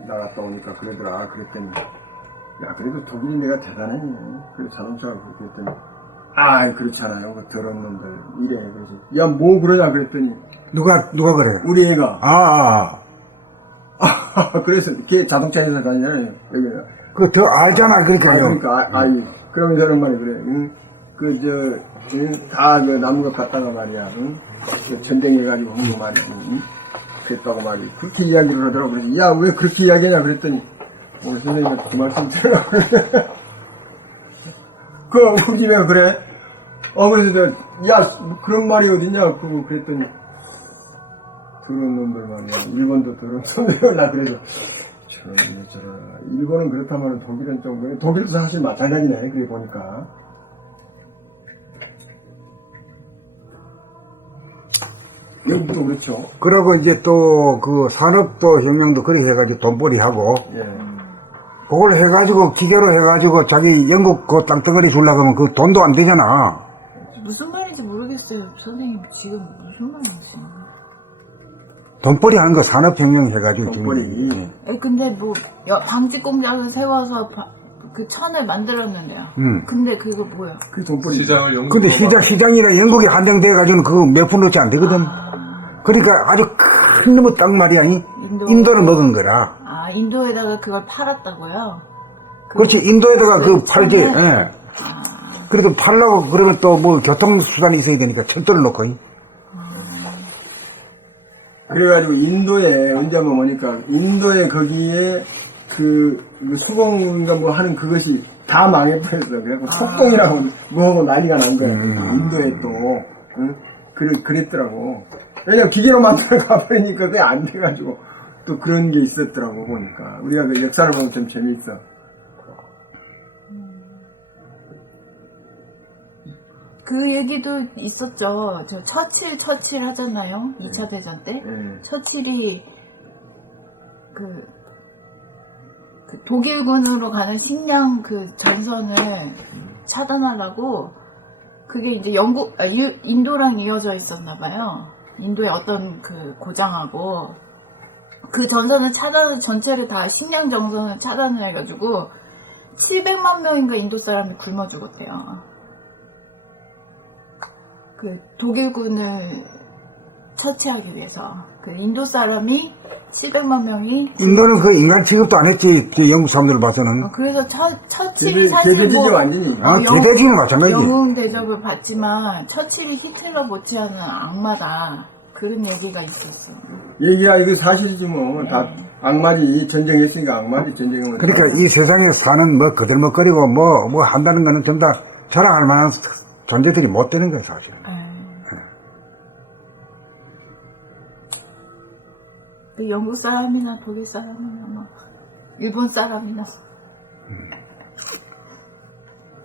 나갔다 오니까 그러더라. 그랬더니, 야, 그래도 독일이 내가 대단해. 그래서 자동차가 그렇게 했더니, 그렇잖아요. 그 더러운 놈들. 이래. 그러지. 야, 뭐 그러냐 그랬더니, 누가 그래? 우리 애가. 아. 그래서 걔 자동차 회사 다니잖아요. 여기. 그 더 알잖아. 그러니까요. 그러니까 그러면서 하는 말이 그래. 응? 다 그 남극 갔다가 말이야. 응? 그 전쟁해가지고 한 거 말이지. 응? 그랬다고 말이. 그렇게 이야기를 하더라고. 그래서 야, 왜 그렇게 이야기하냐 그랬더니 오늘 선생님이 그 말씀 들으라고. 우리 집애가 그래. 그래서 내가, 야, 그런 말이 어딨냐? 그랬더니 더러운 놈들 말이야. 일본도 더러운 놈들. 나 그래서 저런 일본은 그렇다면 독일은 좀 그래. 독일도 사실 마찬가지네. 그래 보니까. 영국도 그렇죠. 그러고 이제 또 그 산업도 혁명도 그렇게 해가지고 돈벌이 하고. 예. 그걸 해가지고 기계로 해가지고 자기 영국 그 땅덩어리 주려고 하면 그 돈도 안 되잖아. 무슨 말인지 모르겠어요. 선생님 지금 무슨 말 하시는 거예요? 돈벌이 하는 거 산업혁명 해가지고 돈벌이. 지금. 근데 방직 공장을 세워서 그 천을 만들었는데요. 근데 그거 뭐야? 그 돈벌이. 시장을 영국으로 근데 시장이라 영국이 한정돼가지고 그거 몇 푼 넣지 안 되거든. 그러니까 아주 큰 놈의 땅 말이야. 인도를 먹은 거라. 인도에다가 그걸 팔았다고요? 그렇지. 인도에다가 그 팔지. 천에? 예. 그래도 팔라고 그러면 또 뭐 교통수단이 있어야 되니까 철도를 놓고. 그래가지고 인도에 언제 한번 보니까 인도에 거기에 그 수공인가 뭐 하는 그것이 다 망해버렸어. 그래갖고 속공이라고 뭐하고 난리가 난 거야. 인도에 또 응? 그랬더라고. 왜냐면 기계로 만들어 가버리니까 그게 안 돼가지고 또 그런 게 있었더라고 보니까. 우리가 그 역사를 보면 좀 재미있어. 그 얘기도 있었죠. 저 처칠 하잖아요. 2차 대전 때. 처칠이 그 독일군으로 가는 식량 그 전선을 차단하려고 그게 이제 인도랑 이어져 있었나 봐요. 인도의 어떤 그 고장하고 그 전선을 전체를 다 식량 전선을 차단을 해가지고 700만 명인가 인도 사람이 굶어 죽었대요. 그 독일군을 처치하기 위해서 그 인도 사람이 700만 명이 인도는 그 인간 취급도 안 했지. 영국 사람들을 봐서는. 그래서 처칠이 사실 제주지지 뭐 완전히. 제대지는 마찬가지지. 영웅 대접을 받지만 처칠이 히틀러 못지않은 악마다 그런 얘기가 있었어. 얘기야 이거 사실이지 뭐. 다 악마지. 전쟁했으니까 악마지. 전쟁은. 그러니까 이 세상에 사는 뭐 거들먹거리고 뭐 한다는 거는 전부 다 자랑할 만한 존재들이 못 되는 거예요, 사실. 영국 사람이나 독일 사람이나 뭐 일본 사람이나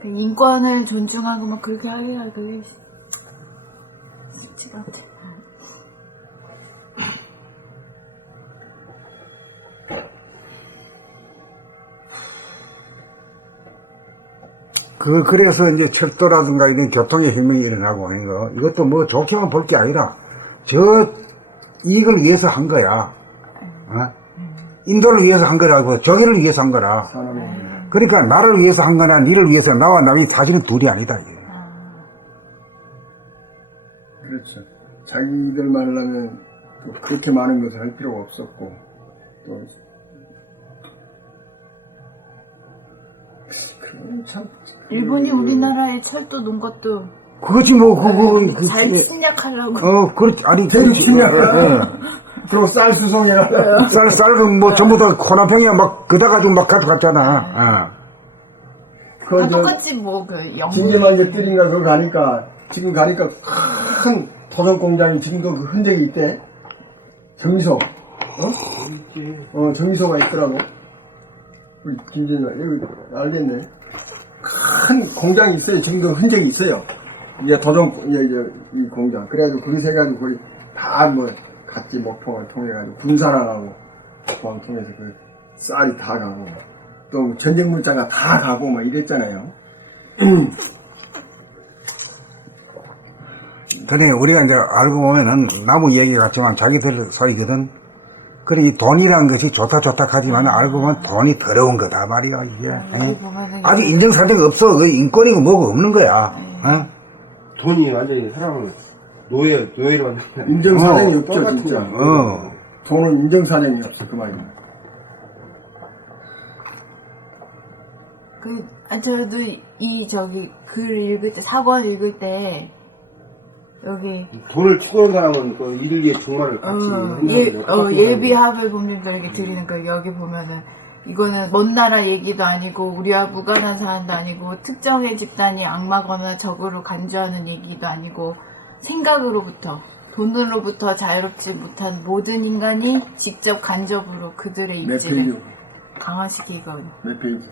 인권을 존중하고 뭐 그렇게 하기가 그게 쉽지가 않대. 그래서 이제 철도라든가 이런 교통의 혁명이 일어나고 하는 거, 이것도 뭐 좋게만 볼 게 아니라, 이익을 위해서 한 거야. 인도를 위해서 한 거라고, 저기를 위해서 한 거라. 그러니까 나를 위해서 한 거나 니를 위해서 나와 남이 사실은 둘이 아니다. 이게. 그렇죠. 자기들만 하려면 또 그렇게 많은 것을 할 필요가 없었고, 또, 그건 참. 일본이 우리나라에 철도 놓은 것도 그거지 뭐, 그건. 잘 침략하려고. 그렇지. 아니, 대륙 침략. 어. 그리고 쌀 수송이라. 쌀은 뭐 전부 다 호남평야 막 그다가지고 막 가져갔잖아. 다 똑같이 뭐 그 영국 진제만 이제 뜰인가 그거 가니까, 지금 가니까 큰 도전 공장이 지금도 그 흔적이 있대. 정미소. 정미소가 있더라고. 우리 김진만, 여기 알겠네. 큰 공장이 있어요. 지금도 흔적이 있어요. 이제 이 공장. 그래가지고 거기서 해가지고 거의 다 뭐, 같이 목통을 통해가지고 군사랑하고 포항 통해서 그 쌀이 다 가고 또 전쟁 물자가 다 가고 막 이랬잖아요. 그래, 우리가 이제 알고 보면은 나무 얘기 같지만 자기들 소리거든. 그래, 이 돈이란 것이 좋다 하지만 알고 보면 돈이 더러운 거다 말이야, 이게. 아직 인정사정이 없어. 그 인권이고 뭐고 없는 거야. 돈이 완전히 사람을 노예로 만든 인정사정이 없죠, 똑같은 진짜. 거야. 돈은 인정사정이 없어, 그 말이야. 저도 글 읽을 때, 사권 읽을 때, 여기, 돈을 추구하는 사람은 그 일을 위해 정말을 같이 예비합을 국민들에게 드리는 거, 여기 보면은, 이거는 먼 나라 얘기도 아니고, 우리와 무관한 사안도 아니고, 특정의 집단이 악마거나 적으로 간주하는 얘기도 아니고, 생각으로부터, 돈으로부터 자유롭지 못한 모든 인간이 직접 간접으로 그들의 입지를 강화시키거든요. 몇 페이지?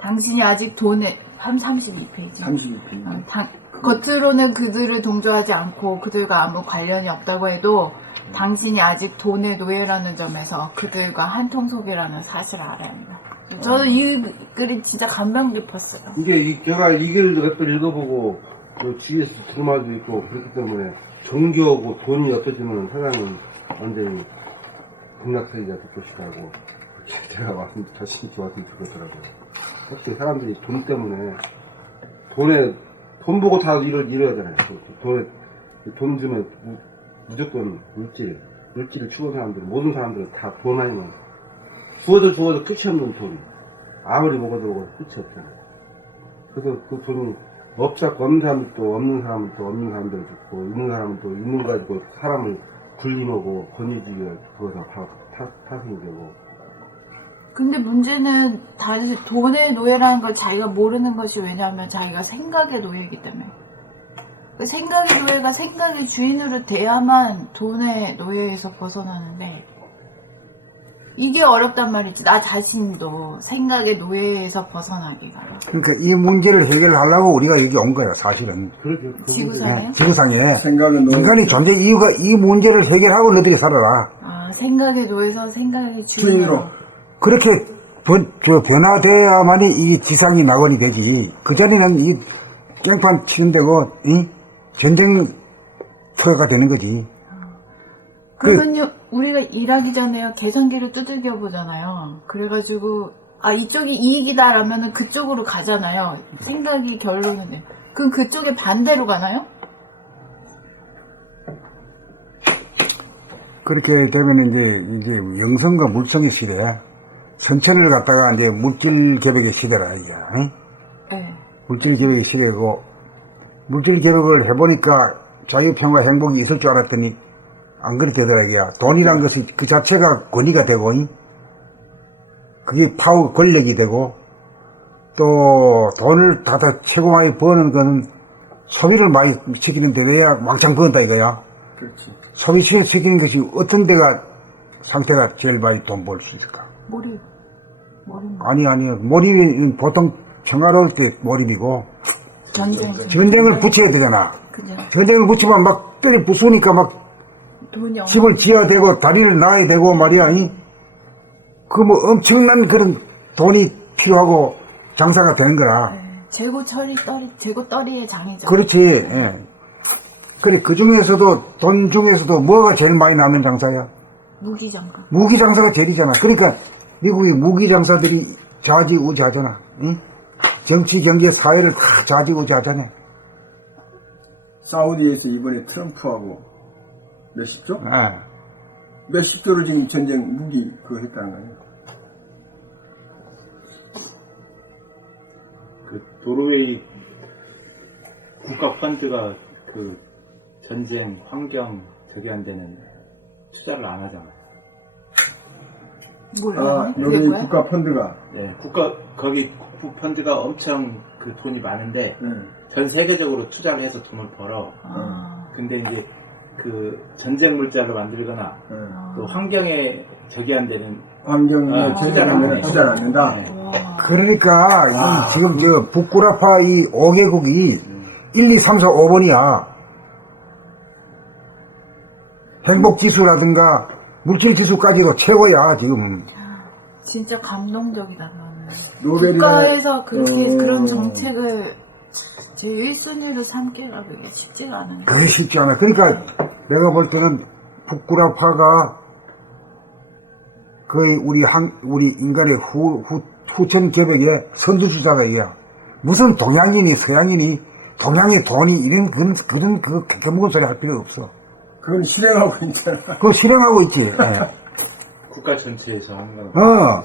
당신이 아직 돈에, 32페이지. 32페이지. 겉으로는 그들을 동조하지 않고 그들과 아무 관련이 없다고 해도 당신이 아직 돈의 노예라는 점에서 그들과 한통속이라는 사실을 알아야 합니다. 저는 이 글이 진짜 감명 깊었어요. 제가 이 글을 몇 번 읽어보고 그 뒤에서 들말도 있고 그렇기 때문에 종교하고 돈이 엮여지면 세상은 완전히 극락세계가 될 것이라고 제가 자신이 좋았으면 좋겠더라고요. 특히 사람들이 돈 때문에 돈 보고 다 일을 이뤄야 하잖아요. 돈 주면 무조건 물질을 추구하는 사람들, 모든 사람들은 다 돈 아니면 주어도 끝이 없는 돈. 아무리 먹어도 끝이 없잖아요. 그래서 그 돈이 없는 사람도 없는 사람도 없는 사람들도 있고, 있는 사람은 또 있는 거 가지고 사람을 굴림하고 권위주의가 그거 다 타생이 되고. 근데 문제는 다시 돈의 노예라는 걸 자기가 모르는 것이 왜냐하면 자기가 생각의 노예이기 때문에. 그 생각의 노예가 생각의 주인으로 돼야만 돈의 노예에서 벗어나는데 이게 어렵단 말이지. 나 자신도 생각의 노예에서 벗어나기가. 그러니까 이 문제를 해결하려고 우리가 여기 온 거야, 사실은. 그렇죠. 지구상에? 지구상에. 생각은 인간이 존재 이유가 이 문제를 해결하고 너희들이 살아라. 생각의 노예에서 생각의 주인으로. 그렇게 변화돼야만이 이 지상이 낙원이 되지. 그전에는 이 깽판 치는 데고, 전쟁터가 되는 거지. 그러면요, 우리가 일하기 전에 계산기를 두들겨 보잖아요. 그래가지고, 이쪽이 이익이다라면은 그쪽으로 가잖아요. 생각이 결론은. 그럼 그쪽에 반대로 가나요? 그렇게 되면 이제 영성과 물성의 시대, 선천을 갖다가 이제 물질 개벽의 시대라, 이게. 네. 물질 개벽의 시대고, 물질 개벽을 해보니까 자유평화 행복이 있을 줄 알았더니, 안 그렇게 되더라, 이게. 돈이란 것이 그 자체가 권위가 되고, 그게 권력이 되고, 또 돈을 다 최고 많이 버는 거는 소비를 많이 시키는 데야 왕창 번다, 이거야. 그렇지. 소비 시키는 것이 어떤 데가 상태가 제일 많이 돈 벌 수 있을까? 몰입. 아니요. 몰입은 보통 평화로울 때 몰입이고, 전쟁을 붙여야 되잖아. 그죠. 전쟁을 붙이면 막 때리 부수니까 막 돈이 집을 지어야 되고, 다리를 놔야 되고 말이야. 그 뭐 엄청난 그런 돈이 필요하고 장사가 되는 거라. 재고 떨이의 장이죠. 그렇지. 예. 그래, 그 중에서도, 돈 중에서도 뭐가 제일 많이 나는 장사야? 무기장사. 무기장사가 제일이잖아. 그러니까 미국이 무기장사들이 좌지우지하잖아. 응? 정치, 경제, 사회를 다 좌지우지하잖아. 사우디에서 이번에 트럼프하고 몇십 조? 아, 몇십 조를 지금 전쟁 무기 그거 했다는 거 아니에요? 그 노르웨이 국가 펀드가 그 전쟁 환경 저기 안 되는 투자를 안 하잖아요. 몰라. 그게 노르웨이 뭐야? 국가 펀드가 네, 거기 국부 펀드가 엄청 그 돈이 많은데 응. 전 세계적으로 투자를 해서 돈을 벌어. 아, 근데 이제 그 전쟁 물자를 만들거나 응. 그 환경에 저기 안 되는 환경에 투자를 안 해요. 투자를 안 한다. 네. 와. 그러니까 지금 저 북구라파 이 5개국이 1, 2, 3, 4, 5번이야. 행복지수라든가 물질지수까지도 최고야 지금. 진짜 감동적이다, 너는. 노벨이나 국가에서 그렇게 그런 정책을 제 1순위로 삼기가 그게 쉽지가 않은 거야. 그게 쉽지 않아. 그러니까 내가 볼 때는 북구라파가 거의 우리 인간의 후천 개벽의 선두주자가 이야. 무슨 동양인이 서양인이 동양의 돈이 이런 그런 그 개먹은 소리 할 필요 없어. 그건 실행하고 있잖아. 그거 실행하고 있지. 예. 국가 전체에서 하는 거.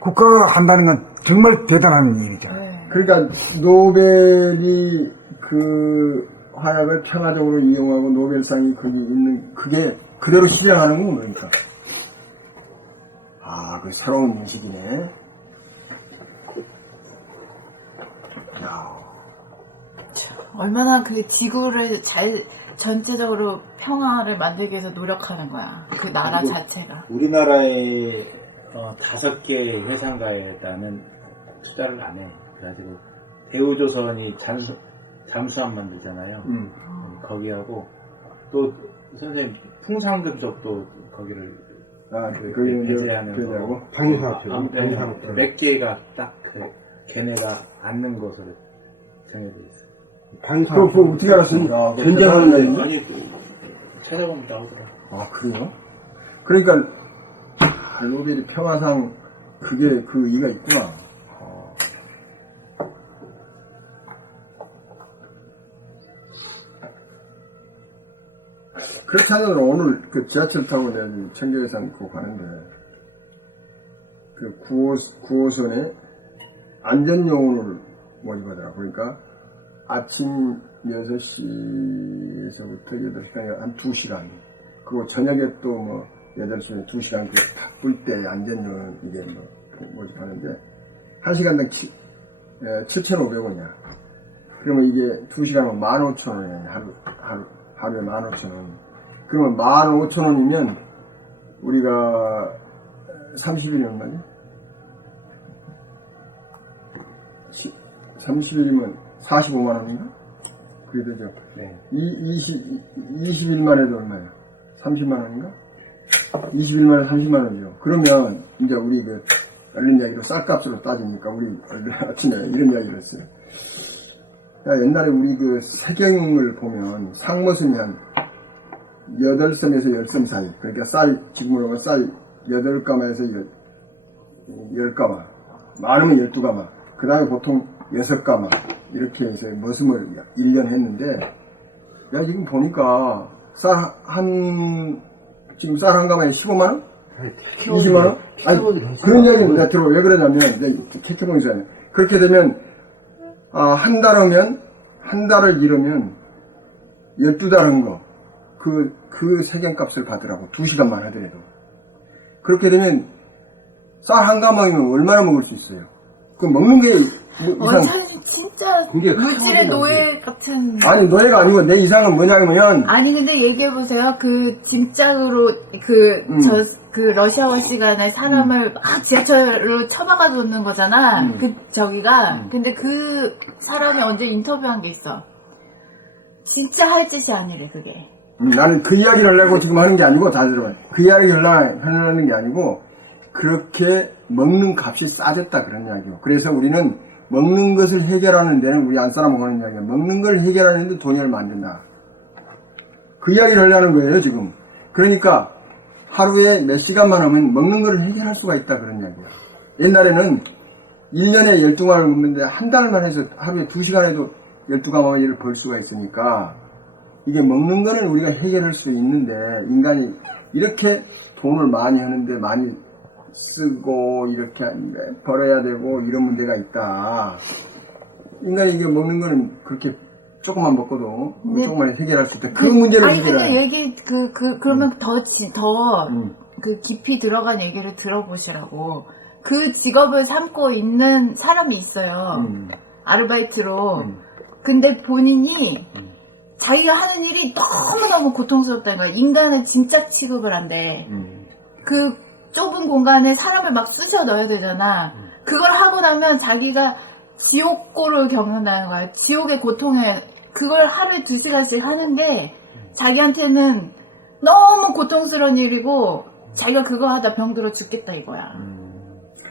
국가가 한다는 건 정말 대단한 일이죠. 네. 그러니까 노벨이 그 화약을 평화적으로 이용하고 노벨상이 거기 있는 그게 그대로 실행하는 건 그러니까. 아, 그 새로운 인식이네. 야, 얼마나 그 지구를 잘 전체적으로 평화를 만들기 위해서 노력하는 거야. 그 나라 그리고 자체가. 우리나라의 5개 회상가에다는 투자를 안 해. 그래가지고 대우조선이 잠수함 만들잖아요. 거기하고 또 선생님 풍산금속도 거기를 배제하는 배제하고? 방위산업체. 방위산업체. 몇 개가 딱 걔네가 앉는 곳으로 정해져 있어요. 방위산업체. 그거 어떻게 알았습니까? 전쟁하는 아니 찾아보면 나오더라. 아, 그래요? 그러니까 노벨이 평화상 그게 그 이가 있구나. 그렇다면 오늘 그 지하철 타고 내가 청계산 고 가는데 그 9호선에 안전요원을 모집하더라. 그러니까 아침 6시에서부터 8시까지 한 2시간. 그리고 저녁에 또 뭐 8시에 2시간 그 바쁠 때 안전요원 이게 뭐 모집하는데 1시간당 7,500원이야. 그러면 이게 2시간이면 15,000원이야. 하루에 15,000원. 그러면 15,000원이면 우리가 30일이 얼마지? 30일이면 45만원인가? 그게 되죠. 네. 20일만 해도 얼마야? 30만원인가? 20일만에 30만원이죠. 그러면 이제 우리 그 얼른 이야기로 쌀값으로 따지니까 우리 아침에 이런 이야기를 했어요. 야, 옛날에 우리 그 세경을 보면 상머슴이 한 8섬에서 10섬 사이. 그러니까 지금으로 보면 쌀 8가마에서 10가마. 많으면 12가마. 그 다음에 보통 6가마. 이렇게 해서 머슴을 1년 했는데, 야, 지금 보니까 지금 쌀 한 가마에 15만원? 20만원? 아니, 그런 이야기는 내가 들어. 왜 그러냐면, 캐캐봉이잖아요. 그렇게 되면, 한 달을 잃으면 12달 한 거, 그 세경값을 받으라고. 2시간만 하더라도. 그렇게 되면 쌀 한 가마이면 얼마나 먹을 수 있어요? 그 먹는 게 진짜 물질의 노예 같은. 아니, 노예가 아니고 내 이상은 뭐냐면. 아니 근데 얘기해보세요. 그 짐짝으로 그 러시아워 시간에 사람을 막 지하철로 처박아 놓는 거잖아. 저기가. 근데 그 사람이 언제 인터뷰한 게 있어. 진짜 할 짓이 아니래 그게. 나는 그 이야기를 하려고 지금 하는 게 아니고, 다 들어봐요. 그 이야기를 하려는 게 아니고, 그렇게 먹는 값이 싸졌다 그런 이야기고. 그래서 우리는 먹는 것을 해결하는 데는 우리 안 사람하고 하는 이야기야. 먹는 걸 해결하는 데 돈이 얼마 안 든다. 그 이야기를 하려는 거예요 지금. 그러니까 하루에 몇 시간만 하면 먹는 걸 해결할 수가 있다 그런 이야기야. 옛날에는 1년에 12강을 먹는데 한 달만 해서 하루에 2시간 해도 12강을 벌 수가 있으니까 이게 먹는 거는 우리가 해결할 수 있는데 인간이 이렇게 돈을 많이 하는데 많이 쓰고 이렇게 벌어야 되고 이런 문제가 있다. 인간이 이게 먹는 거는 그렇게 조금만 먹고도 네. 조금만 해결할 수 있다. 그 문제를 아니 근데 해결해. 얘기 그러면 더 그 깊이 들어간 얘기를 들어보시라고. 그 직업을 삼고 있는 사람이 있어요. 아르바이트로. 근데 본인이 자기가 하는 일이 너무너무 고통스럽다는 거야. 인간을 진짜 취급을 한대. 그 좁은 공간에 사람을 막 쑤셔 넣어야 되잖아. 그걸 하고 나면 자기가 지옥고를 겪는다는 거야. 지옥의 고통에 그걸 하루에 2시간씩 하는 게 자기한테는 너무 고통스러운 일이고 자기가 그거 하다 병들어 죽겠다 이거야.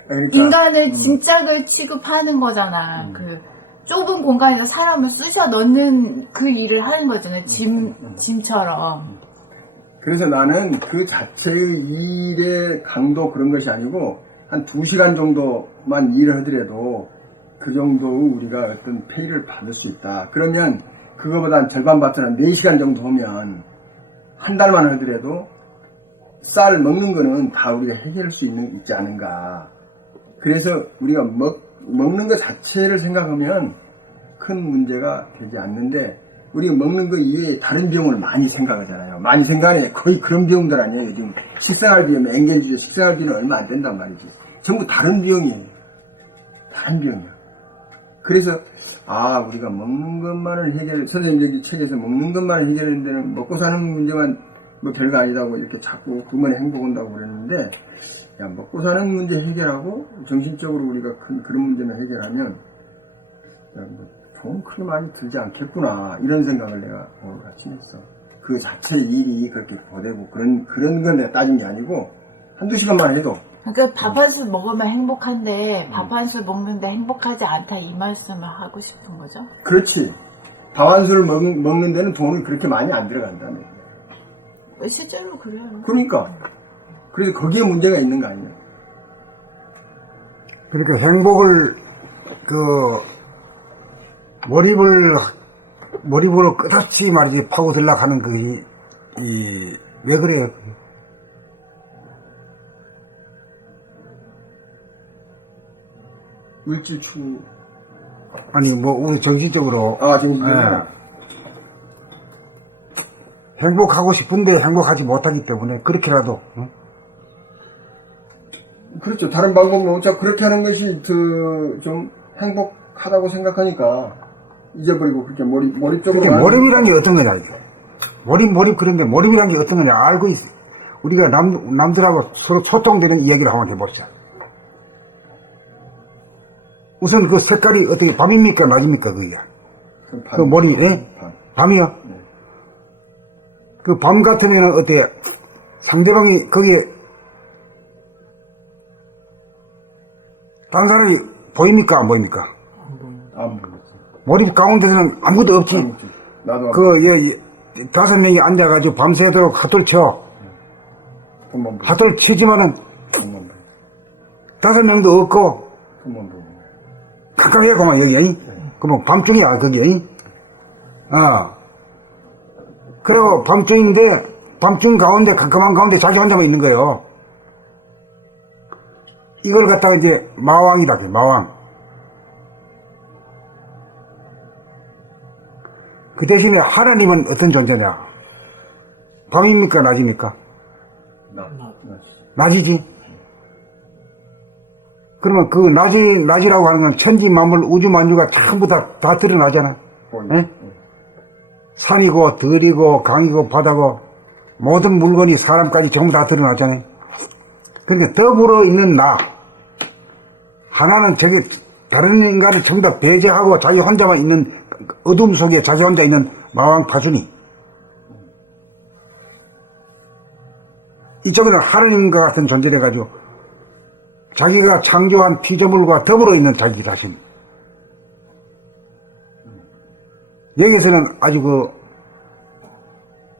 그러니까, 인간을 진짝을 취급하는 거잖아. 그 좁은 공간에서 사람을 쑤셔 넣는 그 일을 하는 거잖아요. 짐처럼. 그래서 나는 그 자체의 일의 강도 그런 것이 아니고 한 2시간 정도만 일을 하더라도 그 정도 우리가 어떤 페이를 받을 수 있다. 그러면 그거보다 한 절반 받더라 4시간 정도 하면 한 달만 하더라도 쌀 먹는 거는 다 우리가 해결할 수 있지 않은가. 그래서 우리가 먹는 것 자체를 생각하면 큰 문제가 되지 않는데 우리가 먹는 거 이외에 다른 비용을 많이 생각하잖아요. 많이 생각해. 거의 그런 비용들 아니에요. 요즘 식생활 비용, 엔겔주의 식생활 비는 얼마 안 된단 말이지. 전부 다른 비용이에요. 다른 비용이야. 그래서 우리가 먹는 것만을 선생님 책에서 먹는 것만을 해결하는 데는 먹고 사는 문제만 뭐 별거 아니다고 이렇게 자꾸 그만에 행복 온다고 그랬는데 야 먹고 사는 문제 해결하고 정신적으로 우리가 그런 문제만 해결하면 돈 크게 많이 들지 않겠구나 이런 생각을 내가 오늘 아침에 했어. 그 자체 일이 그렇게 고되고 그런 건 내가 따진 게 아니고 한두 시간만 해도 그러니까 밥 한 술 먹으면 행복한데 밥 한 술 먹는데 행복하지 않다 이 말씀을 하고 싶은 거죠? 그렇지. 밥 한 술 먹는 데는 돈이 그렇게 많이 안 들어간다며. 실제로 그래요. 그러니까 그래서 거기에 문제가 있는 거 아니야. 그러니까 행복을 몰입으로 끝없이 말이지 파고들려고 하는 왜 그래요? 물질 추구. 아니 우리 정신적으로 정신적으로. 행복하고 싶은데 행복하지 못하기 때문에 그렇게라도 그렇죠. 다른 방법은 없죠. 그렇게 하는 것이 좀 행복하다고 생각하니까 잊어버리고 그렇게 몰입적으로. 그게 몰입이란 게 어떤 거냐 이게. 몰입 그런데 몰입이란 게 어떤 거냐 알고 있어. 우리가 남들하고 서로 소통되는 이야기를 한번 해보자. 우선 그 색깔이 어떻게 밤입니까 낮입니까 그게? 그 몰입이 밤이요. 네. 그 밤 같으면 어때? 상대방이 거기에 다른 사람이 보입니까 안 보입니까? 안 보였어. 몰입 가운데서는 아무것도 없지. 나도 그 5명이 앉아가지고 밤새도록 핫돌 쳐. 핫돌 치지만은 5명도 없고 깜깜해고만 여기. 그럼 밤중이야 거기. 그리고 밤중인데 밤중 가운데 깜깜한 가운데 자기 혼자만 있는 거예요. 이걸 갖다가 이제 마왕이다. 마왕. 그 대신에 하나님은 어떤 존재냐? 밤입니까 낮입니까? 낮이지. 그러면 그 낮이라고 하는 건 천지 만물 우주 만유가 전부 다 드러나잖아. 산이고 들이고 강이고 바다고 모든 물건이 사람까지 전부 다 드러나잖아요. 그러니까 더불어 있는 나 하나는 다른 인간을 전부 다 배제하고 자기 혼자만 있는 어둠 속에 자기 혼자 있는 마왕 파순이. 이쪽에는 하나님과 같은 존재를 가지고 자기가 창조한 피조물과 더불어 있는 자기 자신. 여기서는 아주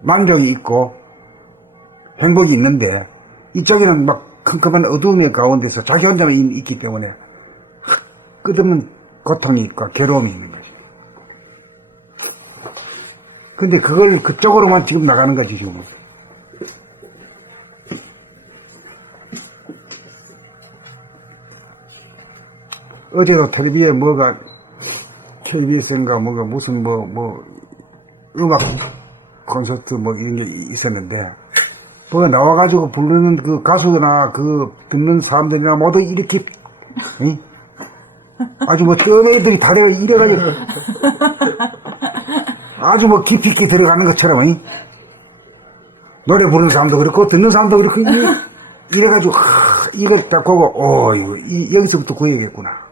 만족이 있고 행복이 있는데 이쪽에는 막 컴컴한 어두움의 가운데서 자기 혼자만 있기 때문에 끝없는 고통이 있고 괴로움이 있는 거지. 근데 그걸 그쪽으로만 지금 나가는 거지 지금. 어제도 텔레비에 뭐가 KBS인가 뭐가 무슨 뭐 음악 콘서트 뭐 이런 게 있었는데 뭐 나와가지고 부르는 그 가수나 그 듣는 사람들이나 모두 이렇게 응? 아주 뭐 떠매들이 다리가 이래가지고 아주 뭐 깊이 있게 들어가는 것처럼 응? 노래 부르는 사람도 그렇고 듣는 사람도 그렇고 이래가지고 이걸 딱 보고 여기서부터 구해야겠구나.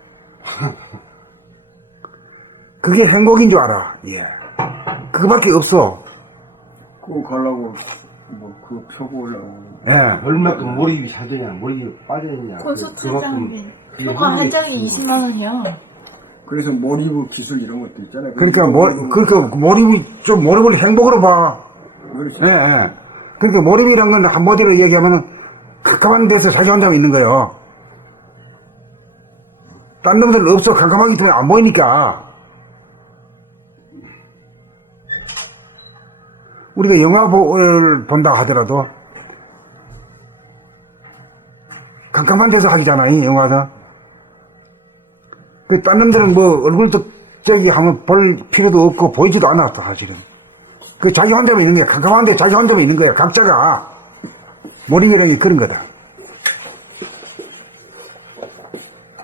그게 행복인 줄 알아. 예. 그거밖에 없어. 그거 가려고 그 펴고 올라오고. 예. 얼마큼 몰입이 잘 되냐, 몰입이 빠져있냐. 콘서트 장비 표가 한 장이 20만 원이야. 그래서 몰입 기술 이런 것도 있잖아요. 그러니까 몰입을 행복으로 봐. 그렇지. 예, 예. 그러니까 몰입이란 건 한마디로 얘기하면은 깜깜한 데서 자기 혼자 있는 거예요. 딴 놈들 없어. 깜깜하기 때문에 안 보이니까. 우리가 영화를 본다 하더라도 깜깜한 데서 하기잖아, 이 영화도. 딴 놈들은 뭐 얼굴도 저기 하면 볼 필요도 없고 보이지도 않아, 또 사실은. 자기 혼자만 있는 거야. 깜깜한데 자기 혼자만 있는 거야. 각자가. 몰입이라는 게 그런 거다.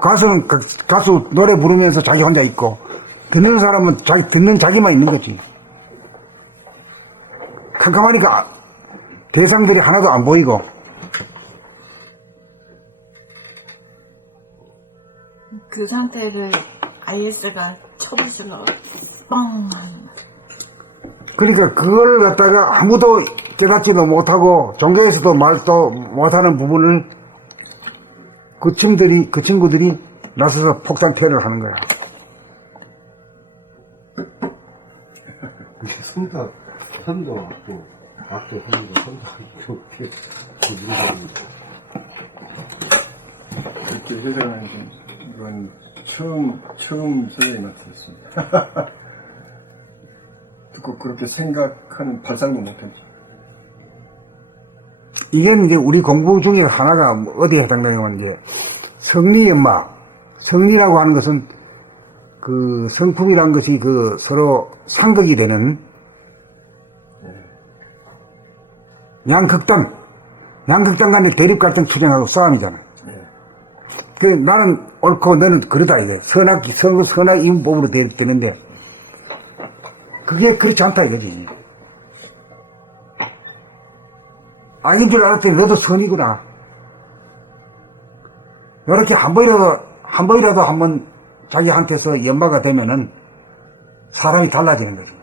가수는 가수 노래 부르면서 자기 혼자 있고, 듣는 사람은 듣는 자기만 있는 거지. 깜깜하니까 대상들이 하나도 안 보이고. 그 상태를 IS가 쳐부실러 빵 하는. 그러니까 그걸 갖다가 아무도 깨닫지도 못하고 종교에서도 말도 못하는 부분을 그 친구들이 나서서 폭탄 테러를 하는 거야. 선도 왔고, 악도 선도 있고, 이렇게 해석하는 이건 처음 선생님 맡았습니다. 듣고 그렇게 생각하는 발상도 못했죠. 이게 이제 우리 공부 중에 하나가 어디에 해당되냐면 이제 성리연마. 성리라고 하는 것은 그 성품이란 것이 그 서로 상극이 되는 양극단 간의 대립 갈등 투쟁하고 싸움이잖아. 나는 옳고 너는 그러다 이게 선악 인법으로 대립되는데 그게 그렇지 않다 이거지. 아닌 줄 알았더니 너도 선이구나. 이렇게 한 번이라도 한번 자기한테서 연마가 되면은 사람이 달라지는 거지.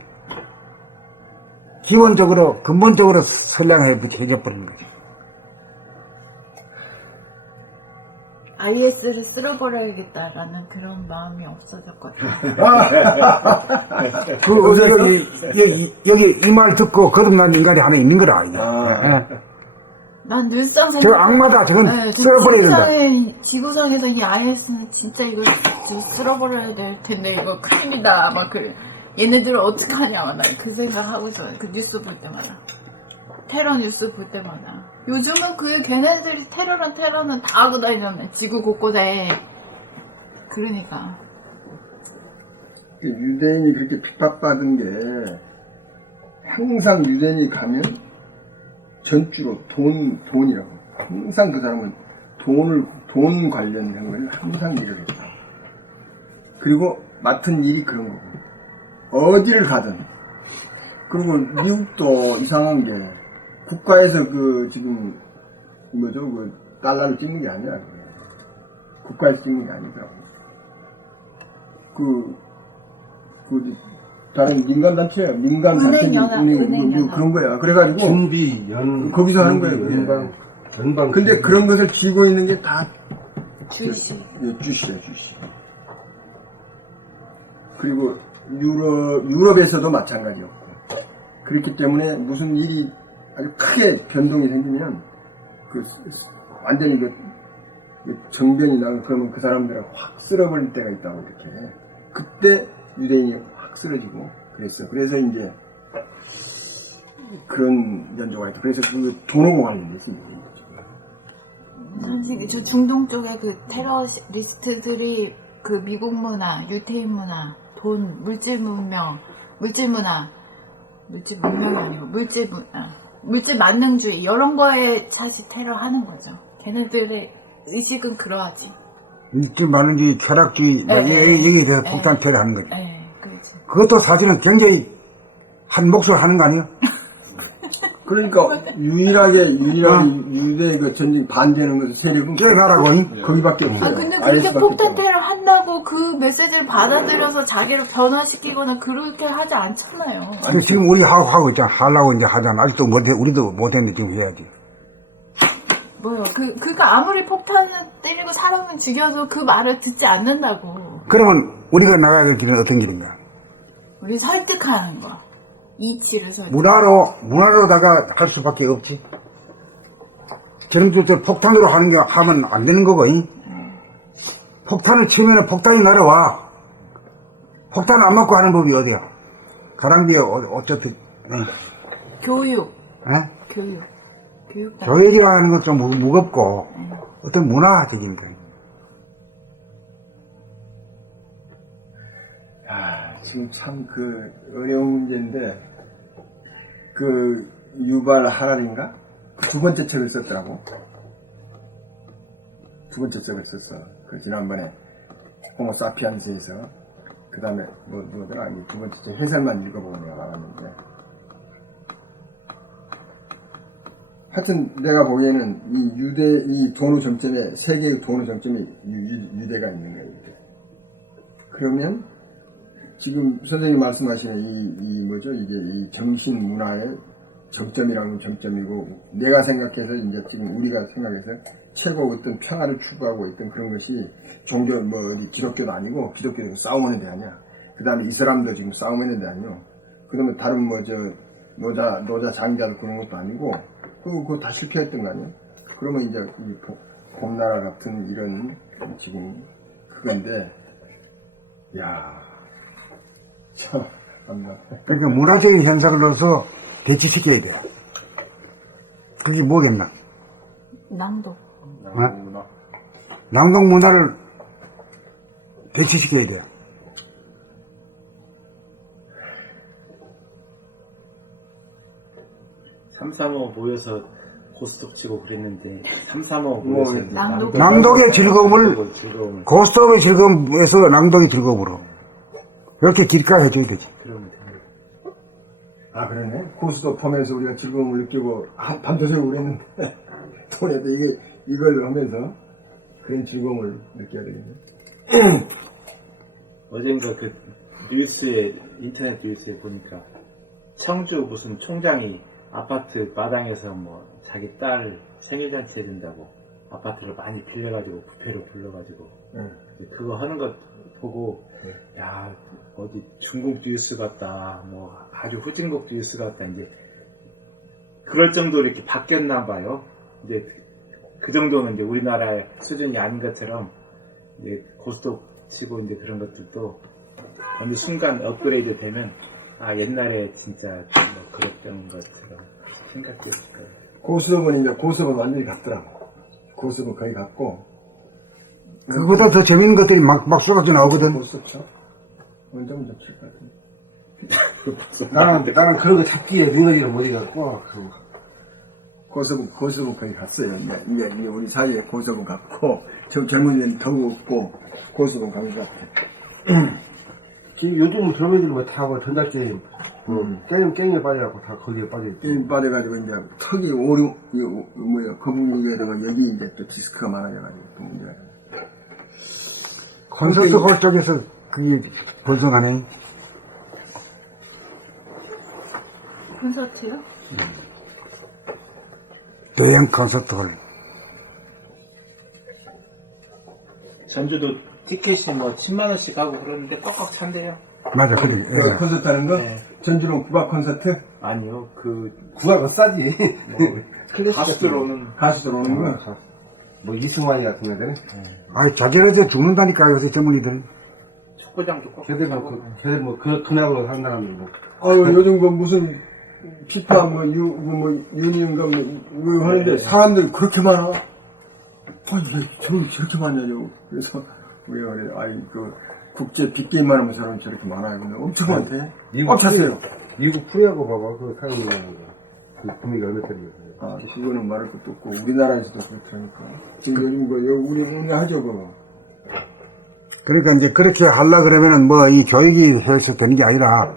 근본적으로 선량해져 버리는 거지. IS를 쓸어버려야겠다라는 그런 마음이 없어졌거든. 여기 이 말 듣고 거듭난 인간이 하나 있는 거라. 예. 난 늘상 저 악마다. 저건 쓸어버려야 된다. 지구상에서 이 IS는 진짜 이걸 쓸어버려야 될 텐데 이거 큰일이다. 막 얘네들을 어떻게 하냐. 나 그 생각하고 있어. 그 뉴스 볼 때마다. 테러 뉴스 볼 때마다. 요즘은 걔네들이 테러는 다 하고 다니잖아요. 지구 곳곳에. 그러니까. 유대인이 그렇게 핍박받은 게 항상 유대인이 가면 전주로 돈이라고. 항상 그 사람은 돈 관련된 걸 항상 일을 했다. 그리고 맡은 일이 그런 거고. 어디를 가든. 그리고 미국도 이상한 게 국가에서 지금 달러를 찍는 게 아니라 국가에서 찍는 게 아니더라고. 다른 민간단체야. 은행연합 그런 거야. 그래가지고 거기서 하는 거야. 연방. 근데 그런 것을 쥐고 있는 게 다 주시야. 그리고 유럽에서도 마찬가지였고. 그렇기 때문에 무슨 일이 아주 크게 변동이 생기면 완전히 정변이 나고 그러면 그 사람들은 확 쓸어버릴 때가 있다고 이렇게. 그때 유대인이 확 쓰러지고 그랬어. 그래서 이제 그런 연조가 있다. 그래서 그 도노고 관련이 있습니다. 선생님, 저 중동 쪽에 그 테러리스트들이 그 미국 문화, 유태인 문화, 돈, 물질 문명이 아니고 물질 만능주의 이런 거에 사실 테러하는 거죠. 걔네들의 의식은 그러하지. 일찍 많은지 쾌락주의 여기에 대해서 폭탄 테러하는 거지. 네, 그렇지. 그것도 사실은 굉장히 한 몫을 하는 거 아니에요? 그러니까 유일하게 유대 그 전쟁 반대하는 것은 세력은 깨달라고. 거기밖에 없어요. 아 근데 그렇게 IS밖에 폭탄 없잖아. 테러 한다고 그 메시지를 받아들여서 자기를 변화시키거나 그렇게 하지 않잖아요. 근데 지금 우리 하고 있잖아. 하려고 이제 하잖아. 아직도 우리도 못했는데 지금 해야지. 뭐요? 그러니까 아무리 폭탄을 때리고 사람을 죽여도 그 말을 듣지 않는다고. 그러면 우리가 나가야 될 길은 어떤 길인가? 우리 설득하는 거. 이치를 설득. 문화로다가 할 수밖에 없지. 저런 폭탄으로 하면 안 되는 거고, 폭탄을 치면은 폭탄이 날아와. 폭탄 안 맞고 하는 법이 어디야? 가랑비에 어차피, 교육. 에? 교육. 교육이라는 건 좀 무겁고, 어떤 문화적인 거. 지금 참 어려운 문제인데, 유발 하랄인가? 두 번째 책을 썼더라고. 두 번째 책을 썼어. 지난번에 호모사피엔스에서. 그 다음에 뭐더라? 두 번째 책 해설만 읽어보고 내가 나왔는데. 하여튼 내가 보기에는 이 돈의 정점에, 세계의 돈의 정점에 유대가 있는 거예요. 그러면, 지금 선생님이 말씀하시는 이 정신 문화의 정점이라는 건 정점이고, 내가 생각해서 이제 지금 우리가 생각해서 최고 어떤 평화를 추구하고 있던 그런 것이 종교, 어디 기독교도 아니고, 기독교도 싸움하는 데 아니야. 그 다음에 이슬람도 지금 싸움하는 데 아니요. 그 다음에 다른 노자 장자들 그런 것도 아니고, 그거 다 실패했던 거 아니야. 그러면 이제 이 봄나라 같은 이런 지금 그건데, 참, 그러니까 문화적인 현상으로서 대치시켜야 돼. 그게 뭐겠나? 낭독. 낭독 문화를 대치시켜야 돼. 삼삼오 모여서 고스톱 치고 그랬는데 335 모여서 낭독의 즐거움을 고스톱의 즐거움에서 낭독의 즐거움으로 이렇게 길가해 줘야 되지. 그러면 됩니다. 그러네. 고스톱 보면서 우리가 즐거움을 느끼고 밤새고 그랬는데 돈에도 이걸 하면서 그런 즐거움을 느껴야 되겠네. 어젠가 인터넷 뉴스에 보니까 청주 무슨 총장이 아파트 마당에서 자기 딸 생일잔치 해준다고 아파트를 많이 빌려가지고 부페로 불러가지고 그거 하는 것 보고 야 어디 중국 뉴스 같다 아주 후진국 뉴스 같다 이제 그럴 정도로 이렇게 바뀌었나 봐요. 이제 그 정도는 이제 우리나라의 수준이 아닌 것처럼 이제 고스톱 치고 이제 그런 것들도 어느 순간 업그레이드 되면 옛날에 진짜 그랬던 것처럼 생각했을 거예요. 고스톱은 완전히 갔더라고. 고스톱은 거의 갔고. 그거보다 더 재밌는 것들이 막 쏟아져 나오거든. 고스톱 쳐? 언제 칠 것 같은데. 나는 그런 거 잡기에 능력이를 못 해갖고, 고스톱은 거의 갔어요. 이제 우리 사이에 고스톱은 갔고, 젊은 애는 더 없고, 고스톱은 간 것 같아. 지금 요즘 젊은이들 다 전자게임, 게임에 빠져갖고 다 거기에 빠져있고. 게임 빠져가지고 이제 턱이 거북이가 되고 여기 이제 또 디스크가 많아져가지고 또 문제가. 콘서트 홀 쪽에서 그게 벌성하네. 콘서트요? 대형 콘서트 홀. 전주도 티켓이 10만 원씩 하고 그러는데 꽉꽉 찬대요. 맞아, 그래. 콘서트 하는 거? 네. 전주로 국악 콘서트? 아니요, 국악은 싸지. 클래식 가수들 오는 거? 뭐 이승환이 같은 애들. 아이, 자결해서 죽는다니까, 요새 젊은이들. 걔들 뭐 그나고 사는 사람들 뭐. 아유, 요즘 그 무슨 피파 유니언가 뭐 하는데 사람들 그렇게 많아. 아니, 왜 저렇게 많냐고. 그래서 우리가 그래, 그 국제 빅게임만 하는 사람이 저렇게 많아요. 근데 엄청 많대. 찼어요. 미국 프리하고 봐봐. 그 사람이 그 금액이 얼마짜리였어요. 아, 그거는 말할 것도 없고 우리나라에서도 그렇다니까. 지금 요즘 우리 하죠, 그거. 그러니까 이제 그렇게 하려 그러면은 뭐 이 교육이 해서 되는 게 아니라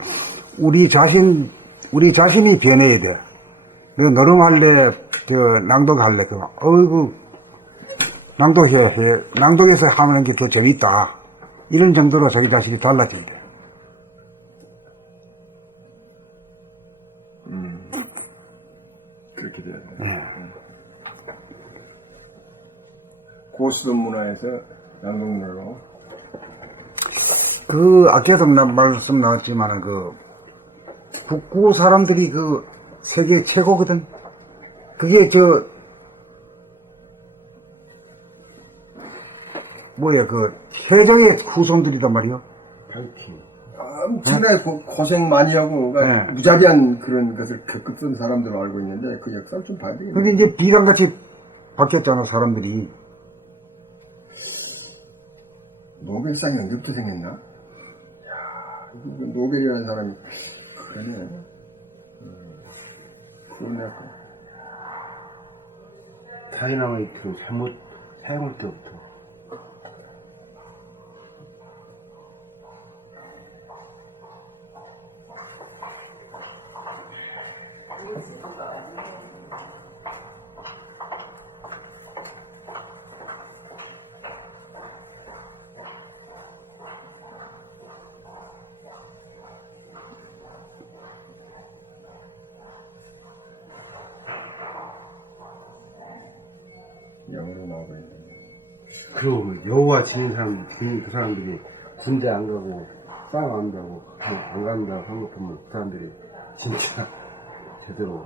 우리 자신이 변해야 돼. 내가 노름할래, 낭독할래, 낭독해서 하는 게 더 재밌다. 이런 정도로 자기 자신이 달라져야 돼. 그렇게 돼야 돼. 네. 고수도 문화에서 낭독문화로. 아까도 말씀 나왔지만은 북구 사람들이 세계 최고거든. 그게 해적의 후손들이단 말이요. 바이킹. 엄청나게 고생 많이 하고, 네. 무자비한 그런 것을 겪었던 사람들로 알고 있는데, 그 역사를 좀 봐야 되겠네. 근데 이제 비강같이 바뀌었잖아, 사람들이. 노벨상이 언제부터 생겼나? 야, 노벨이라는 사람이, 그러네. 그러네. 다이나마이트를 잘못 사용할 때부터. 영어로 나오고 있는. 그리고 여호와 지닌 그 사람들이 군대 안 가고 싸움 안 한다고 안 간다고 한 것 보면 그 사람들이 진짜 제대로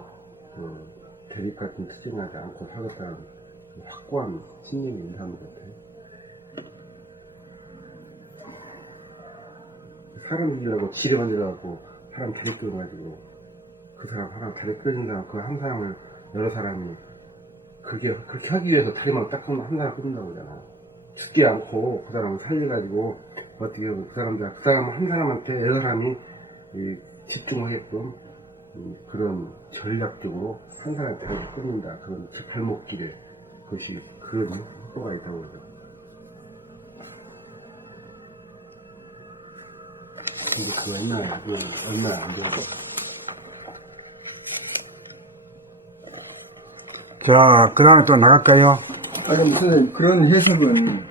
대립 같은 투쟁하지 않고 살겠다는 확고한 신념이 있는 사람들 같아. 사람 이기려고 지뢰 만들어갖고 사람 다리 끊어가지고 그 사람 다리 끊어진 사람 그 한 사람을 여러 사람이 그렇게 하기 위해서 다리만 딱 한 사람 끊는다고 그러잖아. 죽지 않고 그 사람을 살려가지고 어떻게 그 사람 한 사람한테 여러 사람이 집중하게끔 그런 전략적으로 한 사람의 다리를 끊는다. 그런 발목길에 그것이 그런 효과가 있다고 그러죠. 근데 그거 얼마나 안 돼요. 자, 그 다음에 또 나갈까요? 아니, 무슨, 그런 해석은